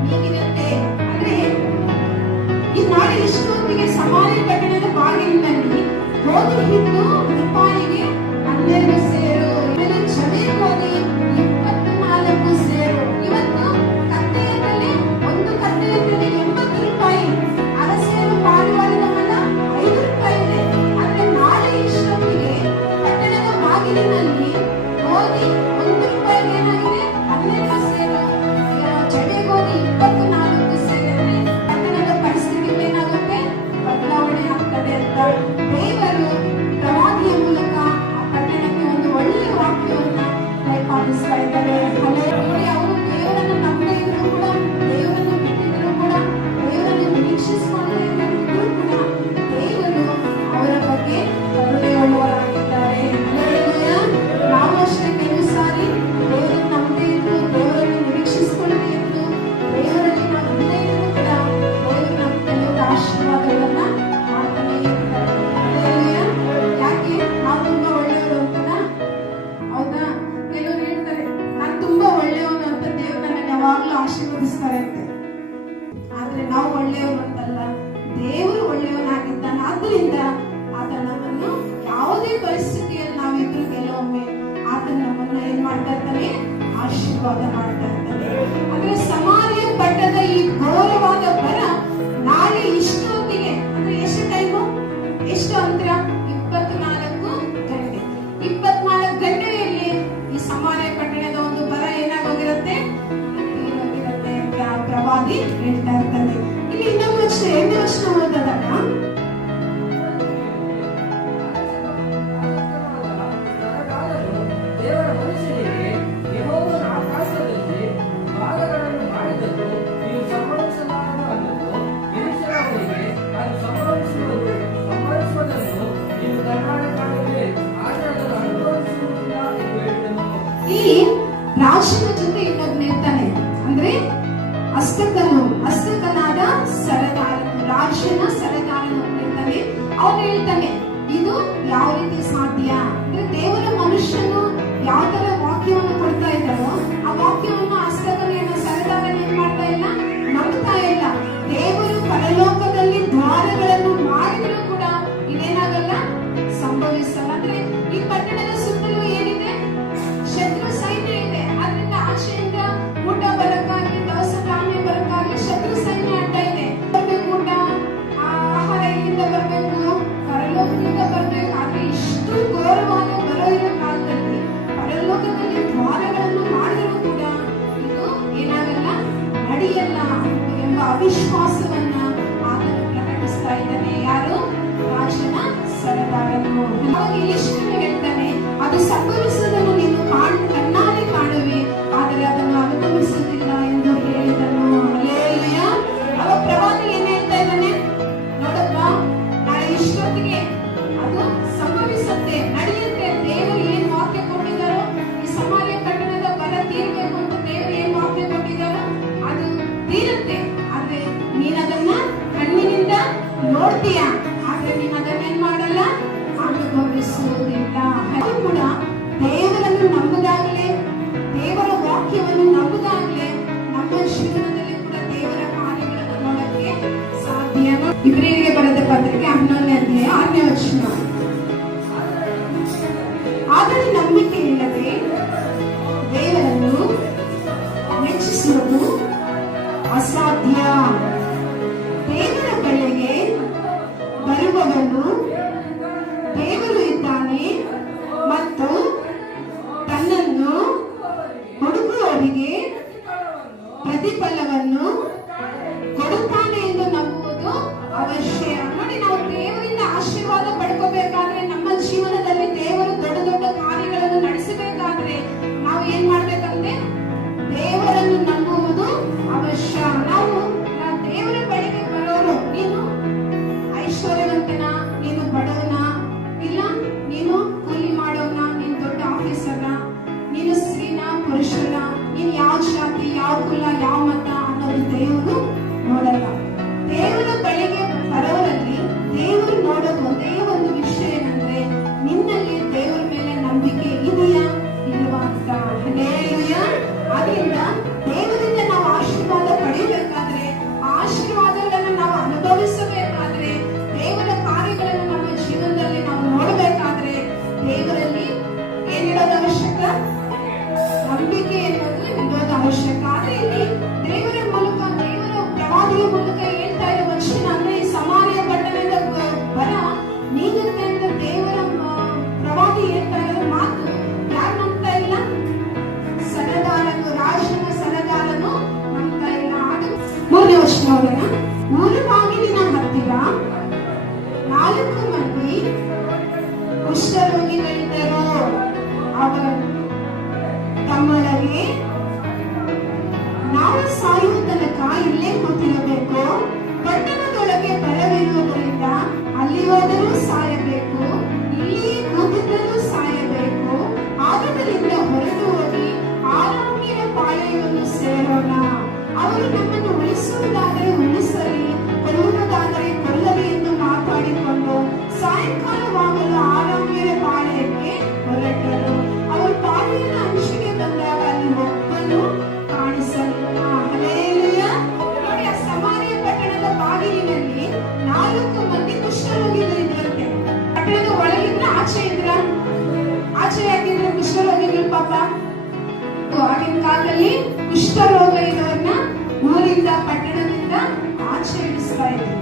ನೀಗಿರುತ್ತೆ. ಅಂದ್ರೆ ಈ ನಾಳೆ ಇಷ್ಟು ಹೊತ್ತಿಗೆ ಸಮಾರ್ಯ ಪಟ್ಟಣದ ಬಾಗಿಲಿನಲ್ಲಿ ಗೋಧಿ ಹಿಟ್ಟು ರೂಪಾಯಿಗೆ 12 ಸೇರು, ಆಮೇಲೆ ಜವೆಗೋಧಿ 24 ಸೇರು. ಇವತ್ತು ಕತ್ತೆಯಲ್ಲಿ ಒಂದು ಕತ್ತೆಯಲ್ಲಿ 80 ರೂಪಾಯಿ, ಅರಸೇರು ಪಾರಿವಾಳದವಲ್ಲ 5 ರೂಪಾಯಿ ಇದೆ. ಆದ್ರೆ ನಾಳೆ ಇಷ್ಟೊತ್ತಿಗೆ ಪಟ್ಟಣದ ಬಾಗಿಲಿನಲ್ಲಿ ಗೋಧಿ 1 ರೂಪಾಯಿಗೆ ಏನಾಗಿದೆ? 12 ಸೇರು, ಜವೆಗೋಧಿ 24 ಸೇರಿದ್ರೆ ಪಟ್ಟಣದ ಪರಿಸ್ಥಿತಿ ಏನಾಗುತ್ತೆ? ಬದಲಾವಣೆ ಆಗ್ತದೆ ಅಂತ ದೇವರು ಪ್ರವಾದಿಯ ಮೂಲಕ ಆ ಪಟ್ಟಣಕ್ಕೆ ಒಂದು ಒಳ್ಳೆಯ ವಾಕ್ಯವನ್ನ ದಯಪಾಲಿಸ್ತಾ ಇದ್ದಾರೆ. ನೋಡಿ, ಅವರು ದೇವರನ್ನು ನಂಬದೇ ಇದ್ರು ಕೂಡ, ದೇವರನ್ನು ಬಿಟ್ಟಿದ್ರು ಕೂಡ, ದೇವರನ್ನು ನಿರೀಕ್ಷಿಸಿಕೊಳ್ಳದೇ ಇದ್ರು ಕೂಡ ದೇವರು ಅವರ ಬಗ್ಗೆ ಕರುಣೆಯುಳ್ಳವರಾಗಿದ್ದಾರೆ. ಹಲ್ಲೆಲೂಯಾ. ನಾವು ಅಷ್ಟೇ ಕೆಲವು ಸಾರಿ ದೇವರನ್ನು ನಂಬದೇ ಇದ್ರು, ದೇವರನ್ನು ನಿರೀಕ್ಷಿಸಿಕೊಳ್ಳದೇ ಇದ್ರು, ದೇವರಲ್ಲಿ ನಾವು ಇಲ್ಲದೇ ಇದ್ರು ಕೂಡ ದೇವರು ನಮ್ಮ ಕೆಲವು ಆಶೀರ್ವಾದಗಳನ್ನ ಮಾಡ್ತಾನೆ ಇರ್ತಾರೆ. ಹಲ್ಲೆಲೂಯಾ. ಯಾಕೆ? ನಾವು ತುಂಬಾ ಒಳ್ಳೆಯವರು ಅಂತನಾ? ಹೌದಾ? ಕೆಲವರು ಹೇಳ್ತಾರೆ, ನಾನು ತುಂಬಾ ಒಳ್ಳೆಯವನು ಅಂತ ದೇವರು ನನ್ನ ಯಾವಾಗ್ಲೂ ಆಶೀರ್ವದಿಸ್ತಾರೆ ಅಂತ. ಆದ್ರೆ ನಾವು ಒಳ್ಳೆಯವರು ಅಂತಲ್ಲ, ದೇವರು ಒಳ್ಳೆಯವನಾಗಿದ್ದಾನೆ. ಆದ್ರಿಂದ ಆತ ನಮ್ಮನ್ನು ಯಾವುದೇ ಪರಿಸ್ಥಿತಿಯಲ್ಲಿ ನಾವಿದ್ರು ಕೆಲವೊಮ್ಮೆ ಆತ ನಮ್ಮನ್ನ ಏನ್ ಮಾಡ್ತಾ ಇರ್ತಾನೆ? ಆಶೀರ್ವಾದ ಮಾಡ್ತಾ ಇರ್ತಾನೆ. ಅಂದ್ರೆ ಸಮಾರ್ಯ ಪಟ್ಟಣದ ಈ ಘೋರವಾದ ಬರ ನಾಳೆ ಇಷ್ಟು ಹೊತ್ತಿಗೆ, ಅಂದ್ರೆ ಎಷ್ಟು ಟೈಮು, ಎಷ್ಟು ಅಂತರ? 24 ಗಂಟೆ. 24 ಗಂಟೆಯಲ್ಲಿ ಈ ಸಮಾರ್ಯ ಪಟ್ಟಣದ ಒಂದು ಬರ ಏನಾಗೋಗಿರುತ್ತೆ? ತೀರೋಗಿರುತ್ತೆ. ಪ್ರವಾದಿ ಎಂಬುದಾಗಿ ಹೇಳ್ತಾ ಇರ್ತಾರೆ. ಇಲ್ಲಿ ಇನ್ನೊಂದು ವಚನ, 2ನೇ ವಚನ ಓದಿದಾಗ ಈ ರಾಜನ ಜೊತೆ ಇನ್ನೊಬ್ಬ ಇರ್ತಾನೆ, ಅಂದ್ರೆ ಅಸ್ತಕನಾದ ಸರದಾರನು, ರಾಜನ ಸರದಾರನು ಇರ್ತಾನೆ. ಅವ್ನು ಹೇಳ್ತಾನೆ ಇದು ಯಾವ ರೀತಿ ಸಾಧ್ಯ ಅಂದ್ರೆ ದೇವರ ಮನುಷ್ಯನು ಯಾವ ತರ ವಾಕ್ಯವನ್ನು ಕೊಡ್ತಾ ಇದ್ದಾರೋ ಆ ವಾಕ್ಯವನ್ನು ಅಸ್ತಕನ ಸರದಾರನ ಏನ್ ಮಾಡ್ತಾ ಇಲ್ಲ, ನಂಬ್ತಾ ಇಲ್ಲ. ದೇವರು ಪರಲೋಕದಲ್ಲಿ ದ್ವಾರಗಳನ್ನು ಮಾಡಿದ್ರು ಕೂಡ ಇದೇನಾಗಲ್ಲ, ಸಂಭವಿಸಲ್ಲ. ಅಂದ್ರೆ ಈ ಪಟ್ಟಣದ ಸುತ್ತಲೂ ಏನಿದೆ, ಶತ್ರು ಸೈನ್ಯ ಇದೆ. ಅದರಿಂದ ಆಶೆಯಿಂದ ಊಟ ಬರಕ್ಕಾಗಿ, ದವಸ ಧಾನ್ಯ ಬರಕ್ಕಾಗಿ ಶತ್ರು ಸೈನ್ಯ ಅಡ್ಡ ಇದೆ. ಬರ್ಬೇಕು ಊಟ, ಆಹಾರ ಇಲ್ಲಿಂದ ಬರ್ಬೇಕು, ಪರಲೋಕದಿಂದ ಬರ್ಬೇಕು. ಆದ್ರೆ ಇಷ್ಟು ಗೌರವಾದ ಬರೋ ಇರೋ ಕಾಲದಲ್ಲಿ ಪರಲೋಕದಲ್ಲಿ ದ್ವಾರಗಳನ್ನು ಮಾಡಿದ್ರು ಕೂಡ ಇದು ಏನಾಗಲ್ಲ, ನಡೆಯಲ್ಲ ಎಂಬ ಅವಿಶ್ವಾಸವನ್ನ ಆತನು ಪ್ರಕಟಿಸ್ತಾ ಇದ್ದಾನೆ. ಯಾರು? ರಾಜನ ಸರದಾರನು. ಅವಾಗ ಎಲೀಷನು ಹೇಳ್ತಾನೆ ಅದು ಸಂಭವಿಸುವುದನ್ನು ನೀನು ಕಣ್ಣಾರೆ ಕಾಣುವೆ, ಆದರೆ ಅದನ್ನು ಅನುಭವಿಸುವುದಿಲ್ಲ ಎಂದು ಹೇಳಿದನು. ಹಲ್ಲೆಲೂಯಾ. ಅವಾಗ ಪ್ರವಾದಿ ಏನ್ ಹೇಳ್ತಾ ಇದ್ದಾನೆ, ನೋಡಪ್ಪ ನಾಳೆ ಇಷ್ಟೊತ್ತಿಗೆ ಅದು ಸಂಭವಿಸುತ್ತೆ, ನಡೆಯುತ್ತೆ. ದೇವರು ಏನ್ ವಾಕ್ಯ ಕೊಟ್ಟಿದ್ದಾರೋ, ಈ ಸಮಾರ್ಯ ಪಟ್ಟಣದ ಬರ ತೀರ್ಬೇಕು ಅಂತ ದೇವರು ಏನ್ ವಾಕ್ಯ ಕೊಟ್ಟಿದ್ದಾರೋ ಅದು ತೀರುತ್ತೆ. ಆದ್ರೆ ನೀನದನ್ನ ಕಣ್ಣಿನಿಂದ ನೋಡ್ತೀಯ, ಆದ್ರೆ ನೀನ್ ಅದನ್ನ ಏನ್ ಮಾಡಲ್ಲ, ಅನುಭವಿಸುವುದಿಲ್ಲ. ಅದು ಕೂಡ ದೇವರನ್ನು ನಂಬುದಾಗಲೇ, ದೇವರ ವಾಕ್ಯವನ್ನು ನಂಬುದಾಗಲೇ ನಮ್ಮ ಜೀವನದಲ್ಲಿ ಕೂಡ ದೇವರ ಕಾರ್ಯಗಳನ್ನು ನೋಡಕ್ಕೆ ಸಾಧ್ಯ. ಇಬ್ರಿಯರಿಗೆ ಬರೆದ ಪತ್ರಿಕೆ 11ನೇ ಅಧ್ಯಾಯ 6ನೇ ವಚನ. ಆದರೆ ನಂಬಿಕೆ ಇಲ್ಲದೆ ದೇವರನ್ನು ಮೆಚ್ಚಿಸುವುದು ಅಸಾಧ್ಯ. ದೇವರ ಬಳಿಗೆ ಬರುವವನು ದೇವರು ಇದ್ದಾನೆ ಮತ್ತು ತನ್ನನ್ನು ಹುಡುಕುವವರಿಗೆ ಪ್ರತಿಫಲವನ್ನು ಕೊಡುತ್ತಾನೆ ಎಂದು ನಂಬುವುದು ಅವಶ್ಯ. ನೋಡಿ, ನಾವು ದೇವರಿಂದ ಆಶೀರ್ವಾದ ಪಡ್ಕೋಬೇಕಾದ್ರೆ, ನಮ್ಮ ಜೀವನದಲ್ಲಿ ದೇವರು ದೊಡ್ಡ ದೊಡ್ಡ ಕಾರ್ಯಗಳನ್ನು ನಡೆಸಬೇಕಾದ್ರೆ ನಾವು ಏನ್ ಮಾಡ್ಬೇಕಂದ್ರೆ ದೇವರನ್ನು ನಂಬುವುದು ಅವಶ್ಯ. ನಾವು ದೇವರ ಬಳಿಗೆ ಬರೋರು, ನೀನು ಐಶ್ವರ್ಯವಂತನ, ನೀನು ಬಡವನ, ಇಲ್ಲ ನೀನು ಕೂಲಿ ಮಾಡೋನ, ನೀನು ದೊಡ್ಡ ಆಫೀಸರ್ನ, ನೀನು ಸ್ತ್ರೀನ ಪುರುಷನ, ನೀನು ಯಾವ ಜಾತಿ, ಯಾವ ಕುಲ, ಯಾವ ಮತ ಅನ್ನೋದು ದೇವರು ನೋಡಲ್ಲ. ದೇವರ ಬಳಿಗೆ ಬರೋರಲ್ಲಿ ದೇವರು ನೋಡೋದು ಒಂದೇ ಒಂದು ವಿಷಯ ಏನಂದ್ರೆ ನಿನ್ನಲ್ಲಿ ದೇವರ ಮೇಲೆ ನಂಬಿಕೆ ಇದೆಯಾ ಇಲ್ವಾ ಅಂತ. ಹಲ್ಲೆಲೂಯಾ. ಅದರಿಂದ ದೇವರಿಂದ ನಾವು ಆಶೀರ್ವಾದ ಪಡೆಯಬೇಕಾದ್ರೆ, ಆಶೀರ್ವಾದಗಳನ್ನು ನಾವು ಅನುಭವಿಸಬೇಕಾದ್ರೆ, ದೇವರ ಕಾರ್ಯಗಳನ್ನು ನಮ್ಮ ಜೀವನದಲ್ಲಿ ನಾವು ನೋಡಬೇಕಾದ್ರೆ ದೇವರಲ್ಲಿ ಏನಿಡೋದು ಅವಶ್ಯಕ, ನಂಬಿಕೆ ಎನ್ನುವುದು ಇಡೋದು ಅವಶ್ಯಕ. ಆದ್ರೆ ಇಲ್ಲಿ ದೇವರ ಮೂಲಕ, ದೇವರ ಪ್ರವಾದಿಯ ಮೂಲಕ ಹೇಳ್ತಾ ಇರೋ ವಚನ ಅಂದ್ರೆ ಈ ಸಮಾರ್ಯ ಪಟ್ಟಣದ ಬರ ನೀಗುತ್ತೆ ಅಂತ ದೇವರ ಪ್ರವಾದಿ ಹೇಳ್ತಾ ಇರೋ ಮಾತು ಯಾರು ನಂಬ್ತಾ ಇಲ್ಲ? ಸರದಾರನು, ರಾಜನ ಸರದಾರನು ನಂಬ್ತಾ ಇಲ್ಲ. ಅದು 3ನೇ ವಚನ ನೋಡೋಣ. ಊರು ಬಾಗಿಲಿನ ಹತ್ತಿರ 4 ಮಂದಿ ಕುಷ್ಠರೋಗಿಗಳಿದ್ದರು. ಅವರು ತಮ್ಮೊಳಗೆ ನಾವು ಸಾಯುವ ತನಕ ಇಲ್ಲೇ ಕೂತಿರಬೇಕು, ಪಟ್ಟಣದೊಳಗೆ ಬರವಿರುವುದರಿಂದ ಅಲ್ಲಿ ಹೋದರೂ ಸಾಯಬೇಕು, ಇಲ್ಲಿ ಕೂತಿದ್ದರೂ ಸಾಯಬೇಕು. ಆದದರಿಂದ ಹೊರಟು ಹೋಗಿ ಆರಾಮಿನ ಪಾಳೆಯವನ್ನು ಸೇರೋಣ. ಅವರು ನಮ್ಮನ್ನು ಉಳಿಸುವುದಾದರೆ ಉಳಿಸಲಿ, ಕೊಲ್ಲುವುದಾದರೆ ಕೊಲ್ಲಲಿ ಎಂದು ಮಾತಾಡಿಕೊಂಡು ಸಾಯಂಕಾಲವಾಗಲು ಆರಾಮಿನ ಪಾಳೆಯಕ್ಕೆ ಹೊರಟರು. ಅವರು ಪಾಳೆಯದ ಅಂಚಿಗೆ ಬಂದಾಗ ಅಲ್ಲಿ ಒಬ್ಬನು ಕಾಣಿಸಲಿಲ್ಲ. ಹಲ್ಲೆಲೂಯಾ. ನೋಡಿ, ಆ ಸಮಾರ್ಯ ಪಟ್ಟಣದ ಬಾಗಿಲಿನಲ್ಲಿ 4 ಮಂದಿ ಕುಷ್ಠರೋಗಿಗಳಿದ್ರಂತೆ. ಪಟ್ಟಣದ ಒಳಗಿದ್ರ, ಆಚೆ ಇದ್ರ? ಆಚೆ ಯಾಕಿದ್ರು ಕುಷ್ಠರೋಗಿಗಳು? ಪಾಪ ಆಗಿನ ಕಾಲದಲ್ಲಿ ಕುಷ್ಠರೋಗ ಇರೋರ್ನ ಊರಿಂದ, ಪಟ್ಟಣದಿಂದ ಆಚೆ ಇಡಿಸ್ತಾ ಇದ್ರು.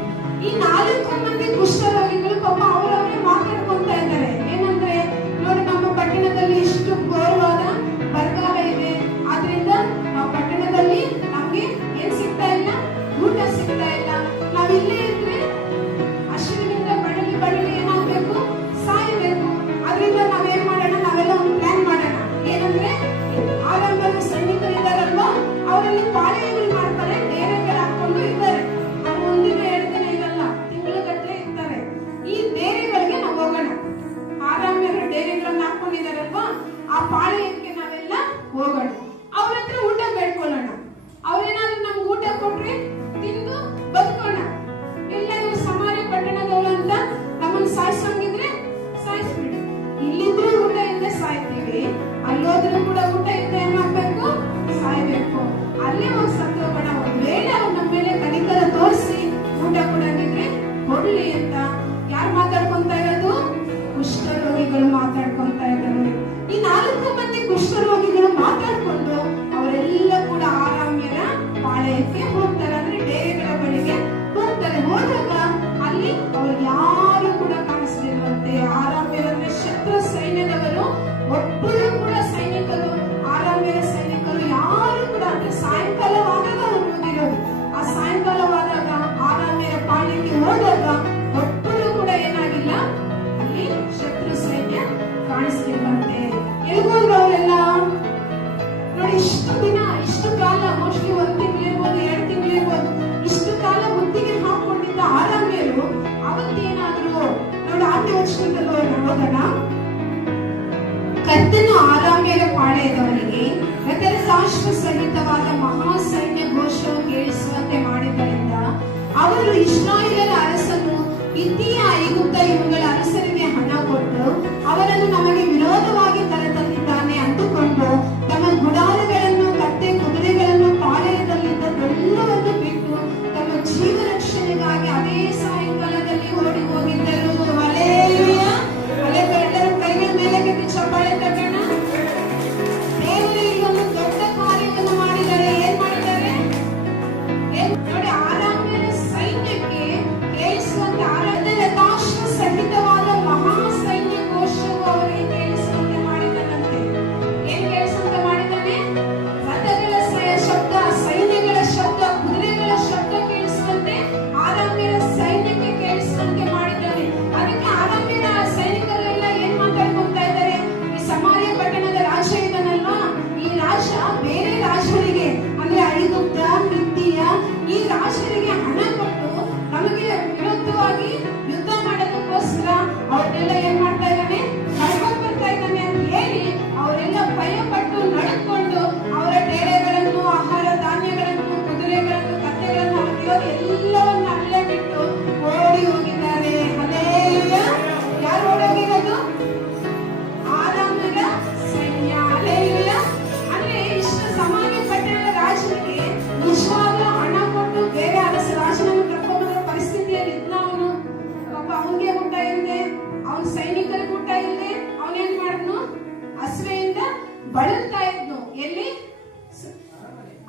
ಈ 4 ಮಂದಿ ಕುಷ್ಠರೋಗಿಗಳು ಪಾಪ ಅವರವರೇ ಮಾತಾಡ್ಕೊಂತ ಇದ್ದಾರೆ. ಏನಂದ್ರೆ, ನೋಡಿ ನಮ್ಮ ಪಟ್ಟಣದಲ್ಲಿ ಇಷ್ಟು ಘೋರವಾದ ಬರಗಾಲ ಇದೆ, ಆದ್ರಿಂದ ನಾವು ಪಟ್ಟಣದಲ್ಲಿ ನಮ್ಗೆ ಏನ್ ಸಿಗ್ತಾ ಇಲ್ಲ, ಊಟ ಸಿಗ್ತಾ ಇಲ್ಲ. ನಾವ್ ಇಲ್ಲೇ ಇದ್ರೆ ಹಸಿವಿನಿಂದ ಬಳಲಿ ಬಳಲಿ ಏನಾಗ್ಬೇಕು, ಸಾಯಬೇಕು. ಅದರಿಂದ ನಾವೇನ್ ಮಾಡೋಣ, ನಾವೆಲ್ಲ ಒಂದು ಪ್ಲಾನ್ ಮಾಡೋಣ. ಏನಂದ್ರೆ ಆರಂಭದ ಸೈನಿಕರಿದ್ದಾರಲ್ವಾ, ಅವರಲ್ಲಿ ಪಾಳೆಯಗಳು ಮಾಡ್ತಾರೆ, ಡೇರೆಗಳು ಹಾಕೊಂಡು ಇದ್ದಾರೆ. ಅವ್ರು ಒಂದಿನ 2 ದಿನ ಇರಲ್ಲ, ತಿಂಗಳುಗಟ್ಟಲೆ ಇರ್ತಾರೆ. ಈ ಡೇರೆಗಳಿಗೆ ನಾವು ಹೋಗೋಣ. ಆರಾಮ್ಯರು ಡೇರೆಗಳನ್ನ ಹಾಕೊಂಡಿದಾರಲ್ವಾ, ಆ ಪಾಳೆಯಕ್ಕೆ ನಾವೆಲ್ಲ ಹೋಗೋಣ. ಅವ್ರ ಹತ್ರ ಊಟ ಬೇಡ್ಕೊಳ್ಳೋಣ. ಅವ್ರೇನಾದ್ರು ನಮ್ಗೆ ಊಟ ಕೊಟ್ರೆ ತಿಂದು ಬದುಕೋಣ. ಇಲ್ಲ ಇವ್ರು ಸಮಾರ್ಯ ಪಟ್ಟಣದವರು ಅಂತ ನಮ್ಮನ್ನು ಸಾಯಿಸಂಗಿದ್ರೆ ಸಾಯಿಸ್ಬಿಡಿ. ಇಲ್ಲಿದ್ರೂ ಊಟ ಇಲ್ಲದೆ ಸಾಯ್ತೀವಿ, ಅಲ್ಲೋದ್ರೂ ಕೂಡ ಊಟ ಇಲ್ಲದೆ ಏನ್ ಮಾಡ್ಬೇಕು, ಸಾಯ್ಬೇಕು. ಅಲ್ಲೇ ಹೋಗಿ ಸತ್ತು ಹೋಗೋಣ. ಒಂದ್ ವೇಳೆ ಅವ್ರು ನಮ್ಮ ಮೇಲೆ ಕನಿಕರ ತೋರಿಸಿ ಊಟ ಕೊಡಂಗಿದ್ರೆ ಕೊಡ್ಲಿ ಅಂತ ಯಾರು ಮಾತಾಡ್ಕೊಂತ ಇರೋದು? ಕುಷ್ಠರೋಗಿಗಳು ಮಾತಾಡ್ಕೊಂತ ಇದ್ದಾರೆ. ಈ 4 ಮಂದಿ ಕುಷ್ಠರೋಗಿಗಳು ಮಾತಾಡ್ಕೊಂಡು ಅವರೆಲ್ಲ ಕೂಡ ಆರಾಮ್ಯರ ಪಾಳೆಯಕ್ಕೆ ಹೋಗ್ತಾರೆ, ಅಂದ್ರೆ ಡೇರೆಗಳ ಬಳಿಗೆ ಹೋಗ್ತಾರೆ. ಹೋದಾಗ ಅಲ್ಲಿ ಅವ್ರು ಯಾರು ಕೂಡ ಕಾಣಿಸ್ಲಿಲ್ವಂತೆ. ಆರಾಮ್ಯರಂದ್ರೆ ಶತ್ರು ಸೈನ್ಯದವರು ಒಬ್ಬರು ಕೂಡ ಸೈನಿಕರು, ಆರಾಮ್ಯರ ಸೈನಿಕರು ಯಾರು ಕೂಡ, ಅಂದ್ರೆ ಸಾಯಂಕಾಲವಾದಾಗ ಅವ್ರು ಹೋಗಿರೋದು. ಆ ಸಾಯಂಕಾಲವಾದಾಗ ಆರಾಮ್ಯರ ಪಾಳೆಯಕ್ಕೆ ಹೋದಾಗ ಒಬ್ಬರು ಕೂಡ ಏನಾಗಿಲ್ಲ, ಅಲ್ಲಿ ಶತ್ರು ಸೈನ್ಯ ಕಾಣಿಸ್ಲಿಲ್ವಂತೆ. ಎಲ್ಗೋದ್ರು ಅವರೆಲ್ಲ ನೋಡಿ. ಇಷ್ಟು ದಿನ, ಇಷ್ಟು ಕಾಲ, ಮೋಸ್ಟ್ಲಿ 1 ತಿಂಗಳಿರ್ಬೋದು, 2 ತಿಂಗಳಿರ್ಬೋದು, ಇಷ್ಟು ಕಾಲ ಮುತ್ತಿಗೆ ಹಾಕೊಂಡಿದ್ದ ಆರಾಮ್ಯರು ಅವತ್ತೇನಾದ್ರು ನೋಡಿ. 8ನೇ ವಚನದಲ್ಲಿ ಓದೋಣ. ಕರ್ತನು ಆರಾಮ್ಯರ ಪಾಳೆಯದವರಿಗೆ ರಥರಾಷ್ಟ್ರ ಸಹಿತವಾದ ಮಹಾ ಸೈನ್ಯ ಘೋಷವು ಕೇಳಿಸುವಂತೆ ಮಾಡಿದ್ದರಿಂದ ಅವರು ಇಸ್ರಾಯೇಲರ ಅರಸನು ಹಿತ್ತಿಯ, ಐಗುಪ್ತ ಇವುಗಳ ಅರಸರಿಗೆ ಹಣ ಕೊಟ್ಟು ಅವರನ್ನು ನಮಗೆ ವಿರೋಧವಾಗಿ ತರತಂದಿದ್ದಾನೆ ಅಂದುಕೊಂಡು ತಮ್ಮ ಗುಡಾರಗಳನ್ನು, ಕತ್ತೆ ಕುದುರೆಗಳನ್ನು, ಪಾಳೆಯದಲ್ಲಿದ್ದೆಲ್ಲವನ್ನು ಬಿಟ್ಟು ತಮ್ಮ ಜೀವ ರಕ್ಷಣೆಗಾಗಿ ಅದೇ ಸಾಯಂಕಾಲದಲ್ಲಿ ಓಡಿ ಹೋಗಿದ್ದರು. ಹಲ್ಲೆಲೂಯಾ. ಎಲ್ಲರೂ ಕೈಗಳ ಮೇಲೆ ಕೆತ್ತಿ ಚಪ್ಪಾಳೆ ತಗೋಣ. ದೇವರು ಇಲ್ಲೊಂದು ದೊಡ್ಡ ಕಾರ್ಯವನ್ನು ಮಾಡಿದ್ದಾರೆ. ಏನ್ ಮಾಡಿದ್ದಾರೆ ನೋಡಿ. ಆರಾಮ್ಯರ ಸೈನ್ಯಕ್ಕೆ ಕೇಳಿಸುವಂತೆ ರಥರಾಷ್ಟ್ರ ಸಹಿತವಾದ ಮಹಾ ಸೈನ್ಯ ಘೋಷವು ಅವರಿಗೆ ಕೇಳಿಸುವಂತೆ ಮಾಡಿದನಂತೆ. ಏನ್ ಕೇಳಿಸುವಂತೆ ಮಾಡಿದ್ದಾನೆ? ರಥಗಳ ಶಬ್ದ, ಸೈನ್ಯಗಳ ಶಬ್ದ, ಕುದುರೆಗಳ ಶಬ್ದ ಕೇಳಿಸುವಂತೆ ಆರಾಮ್ಯರ ಸೈನ್ಯಕ್ಕೆ ಕೇಳಿಸುವಂತೆ ಮಾಡಿದ್ದಾನೆ. ಅದಕ್ಕೆ ಆರಾಮ್ಯರ ಸೈನಿಕರೆಲ್ಲ ಏನ್ ಮಾತಾಡ್ಕೊಳ್ತಾ ಇದ್ದಾರೆ? ಈ ಸಮಾರ್ಯ ಪಟ್ಟಣದ ರಾಜ ಇದನ್ನಲ್ವಾ, ಈ ರಾಜ ಬೇರೆ ರಾಜರಿಗೆ, ಅಂದ್ರೆ ಐಗುಪ್ತ, ಹಿತ್ತಿಯ ಈ ರಾಜರಿಗೆ ಹಣ ಕೊಟ್ಟು ನಮಗೆ ವಿರುದ್ಧವಾಗಿ ಯುದ್ಧ ಮಾಡೋದಕ್ಕೋಸ್ಕರ ಅವ್ರನ್ನೆಲ್ಲ ಏನ್ ಮಾಡ್ತಾ ಇದ್ದಾನೆ, ಕರ್ಕೊಂಡು ಬರ್ತಾ ಇದ್ದಾನೆ ಅಂತ ಹೇಳಿ ಅವರೆಲ್ಲ ಭಯಪಟ್ಟು ನಡ್ಕೊಂಡು ಅವರ ಡೇರೆಗಳನ್ನು, ಆಹಾರ ಧಾನ್ಯಗಳನ್ನು, ಕುದುರೆಗಳನ್ನು, ಕತ್ತೆಗಳನ್ನು, ಎಲ್ಲವನ್ನ ಅಲ್ಲೇ ಬಿಟ್ಟು ಓಡಿ ಹೋಗಿದ್ದಾರೆ. ಹಲ್ಲೆಲೂಯಾ. ಯಾರು ಓಡೋಗಿರೋದು? ಆರಾಮ್ಯರ ಸೈನ್ಯ. ಹಲ್ಲೆಲೂಯಾ. ಅಂದ್ರೆ ಇಷ್ಟು ಸಮಾರ್ಯ ಪಟ್ಟಣದ ರಾಜನಿಗೆ ನಿಜವಾಗ್ಲೂ ಹಣ ಕೊಟ್ಟು ಬೇರೆ ರಾಜನನ್ನು ಕರ್ಕೊಂಡ್ಬರೋ ಪರಿಸ್ಥಿತಿಯಲ್ಲಿ ಇದ್ನ ಅವನು. ಪಾಪ ಅವನಿಗೆ ಊಟ ಇಲ್ಲದೆ, ಅವನ ಸೈನಿಕರಿಗೆ ಊಟ ಇಲ್ಲದೆ ಅವನೇನ್ ಮಾಡಿದ್ನು? ಹಸಿವೆಯಿಂದ ಬಳಲ್ತಾ ಇದ್ನು. ಎಲ್ಲಿ?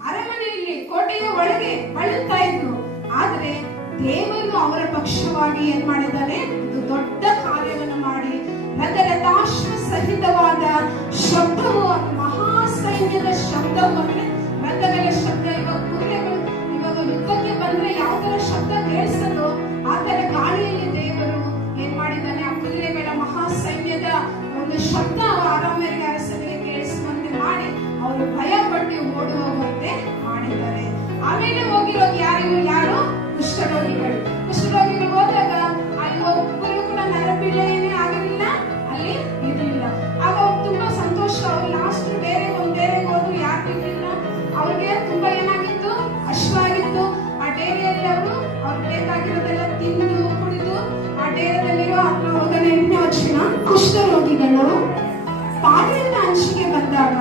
ಅರಮನೆಯಲ್ಲಿ, ಕೋಟೆಯ ಒಳಗೆ ಬಳಲ್ತಾ ಇದ್ನು. ಆದ್ರೆ ದೇವರು ಅವರ ಪಕ್ಷವಾಗಿ ಏನ್ ಮಾಡಿದ್ದಾನೆ? ಒಂದು ದೊಡ್ಡ ಕಾರ್ಯವನ್ನು ಮಾಡಿ ರಥರಾಷ್ಟ್ರ ಸಹಿತವಾದ ಶಬ್ದವು, ಮಹಾ ಸೈನ್ಯದ ಶಬ್ದವು, ಅಂದ್ರೆ ರಥಗಳ ಶಬ್ದ. ಇವಾಗ ಕುದುರೆಗಳು ಇವಾಗ ಯುದ್ಧಕ್ಕೆ ಬಂದ್ರೆ ಯಾವ ತರ ಶಬ್ದ ಕೇಳಿಸೋದು, ಆ ತರ ಗಾಳಿಯಲ್ಲಿ ದೇವರು ಏನ್ ಮಾಡಿದ್ದಾನೆ? ಆ ಕುದುರೆಗಳ ಮಹಾ ಸೈನ್ಯದ ಒಂದು ಶಬ್ದ ಆರಾಮ್ಯರಿಗೆ, ಅರಸರಿಗೆ ಕೇಳಿಸುವಂತೆ ಮಾಡಿ ಅವರು ಭಯ ಪಟ್ಟು ಓಡಿ ಹೋಗುವಂತೆ ಮಾಡಿದ್ದಾರೆ. ಆಮೇಲೆ ಹೋಗಿರೋದು ಯಾರು? ಕುಷ್ಠರೋಗಿಗಳು. ಕುಷ್ಠರೋಗಿಗಳು ಹೋದಾಗ ಅಲ್ಲಿ ಒಬ್ಬರು ಕೂಡ ನರಪೀಡೆಯೇ ಆಗಲಿಲ್ಲ, ಅಲ್ಲಿ ಇರಲಿಲ್ಲ. ಆಗ ಅವ್ರು ತುಂಬಾ ಸಂತೋಷ. ಅವ್ರು ಲಾಸ್ಟ್ ಒಂದ್ ಹೋದ್ರು, ಯಾರು ಇರಲಿಲ್ಲ. ಅವ್ರಿಗೆ ತುಂಬಾ ಏನಾಗಿತ್ತು? ಹಶ್ವಾಗಿತ್ತು. ಆ ಡೇರಿಯಲ್ಲಿ ಅವರು ಬೇಕಾಗಿರೋದೆಲ್ಲ ತಿಂದು ಕುಡಿದು ಆ ಡೇರದಲ್ಲಿರೋ 8ನೇ ವಚನ. ಕುಷ್ಠರೋಗಿಗಳು ಪಾಳೆಯದ ಅಂಚಿಗೆ ಬಂದಾಗ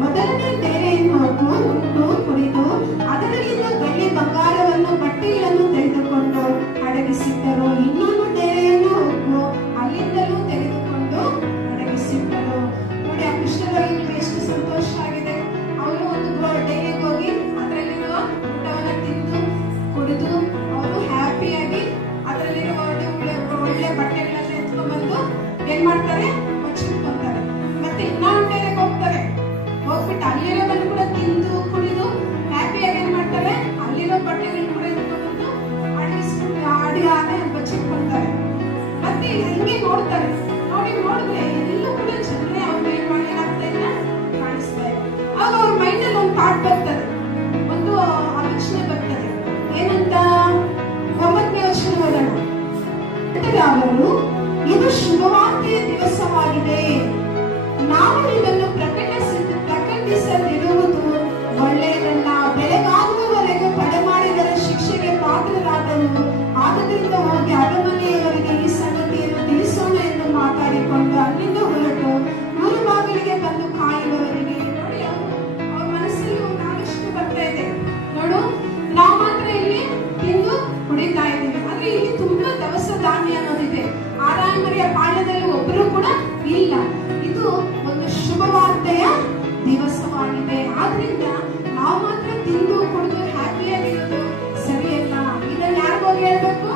ಮೊದಲನೇ ಡೇರೆಯನ್ನು ಹೊತ್ತು ಉಂಡು ಕುಡಿದು ಅದರಲ್ಲಿಂದ ಬೆಳ್ಳಿ ಬಂಗಾರವನ್ನು, ಬಟ್ಟೆಗಳನ್ನು ತೆಗೆದುಕೊಂಡು ಅಡಗಿಸಿದ್ದರು. ಇನ್ನೊಂದು ಡೇರೆಯನ್ನು ಹೊತ್ತು ಅಲ್ಲಿಂದಲೂ ತೆಗೆದುಕೊಂಡು ಅಡಗಿಸಿದ್ದರು. ನೋಡಿ, ಆ ಕುಷ್ಠರೋಗಿಗಳಿಗೆ ಎಷ್ಟು ಸಂತೋಷ ಆಗಿದೆ. ಅವರು ಒಂದು ಡೇರೆಗೆ ಹೋಗಿ ಅದರಲ್ಲಿರುವ ಊಟವನ್ನು ತಿಂದು ಕುಡಿದು ಅವರು ಹ್ಯಾಪಿಯಾಗಿ ಅದರಲ್ಲಿರುವ ಒಳ್ಳೆ ಬಟ್ಟೆಗಳನ್ನ ಎತ್ಕೊಂಡ್ಬಂದು ಏನ್ ಮಾಡ್ತಾರೆ? ಮುಚ್ಚಿಟ್ಕೊಂತಾರೆ. ಮತ್ತೆ ಇನ್ನೊಂದು ಡೇರೆಗೆ ಹೋಗ್ತಾರೆ. ಹೋಗ್ಬಿಟ್ಟು ಅಲ್ಲಿರೋದನ್ನು ಕೂಡ ತಿಂದು ಕುಡಿದು ಹ್ಯಾಪಿಯಾಗಿ ಏನ್ ಮಾಡ್ತಾರೆ? ಅಲ್ಲಿರೋ ಬಟ್ಟೆಗಳನ್ನ ಕೂಡ ಗಡಿಯಾರನೇ ಬಚ್ಚಿಟ್ಕೊಳ್ತಾರೆ. ಮತ್ತೆ ಹಿಂಗೆ ನೋಡ್ತಾರೆ, ನೋಡಿದ್ರೆ ಎಲ್ಲ ಕೂಡ ಜನರೇ ಅವ್ರ ಏನಾಗ್ತಾ ಇಲ್ಲ ಕಾಣಿಸ್ತಾ ಇದೆ. ಆಗ ಅವ್ರ ಮೈಂಡಲ್ಲಿ ಒಂದು ಥಾಟ್ ಬರ್ತದೆ, ಒಂದು ಆಲೋಚನೆ ಬರ್ತದೆ. ಏನಂತ? 9ನೇ ವಚನ ಓದೋಣ. ಅವರು ಇದು ಶುಭವಾರ್ತೆಯ ದಿವಸವಾಗಿದೆ, ನಾವು ಇದನ್ನು ಪ್ರಕಟಿಸದಿರುವುದು ಒಳ್ಳೆಯದಲ್ಲ. ಬೆಳಗಾಗುವವರೆಗೆ ಪಡೆಮಾಡಿದರ ಶಿಕ್ಷೆಗೆ ಪಾತ್ರರಾದನು. ಆದರಿಂದ ಹೋಗಿ ಅರಮನೆಯವರಿಗೆ ಈ ಸಂಗತಿಯನ್ನು ತಿಳಿಸೋಣ ಎಂದು ಮಾತಾಡಿಕೊಂಡು ಅಲ್ಲಿಂದ ಹೊರಟು ಊರ ಬಾಗಿಲಿಗೆ ಬಂದು ಕಾಯುವವರಿಗೆ. ನೋಡಿ, ಅವ್ರ ಮನಸ್ಸಲ್ಲಿ ಒಂದು ಆಲೋಚನೆ ಬರ್ತಾ ಇದೆ. ನೋಡು, ನಾವು ಮಾತ್ರ ಇಲ್ಲಿ ತಿಂದು ಕುಡಿತಾ ಇದ್ದೀವಿ, ಆದ್ರೆ ಇಲ್ಲಿ ತುಂಬಾ ದವಸ ಧಾನ್ಯ ಅನ್ನೋದಿದೆ. ಆರಾಮರಿಯ ಪಾಳ್ಯದಲ್ಲಿ ಒಬ್ಬರು ಕೂಡ ಇಲ್ಲ. ಇದು ಒಂದು ಶುಭವಾರ್ತೆಯ ದಿವಸವಾಗಿದೆ. ಆದ್ರಿಂದ ನಾವು ಮಾತ್ರ ತಿಂದು ಕುಡಿದು ಹ್ಯಾಪಿಯಾಗಿರೋದು ಸರಿಯಲ್ಲ. ಇದನ್ನ ಯಾರಿಗೋಗಿ ಹೇಳ್ಬೇಕು?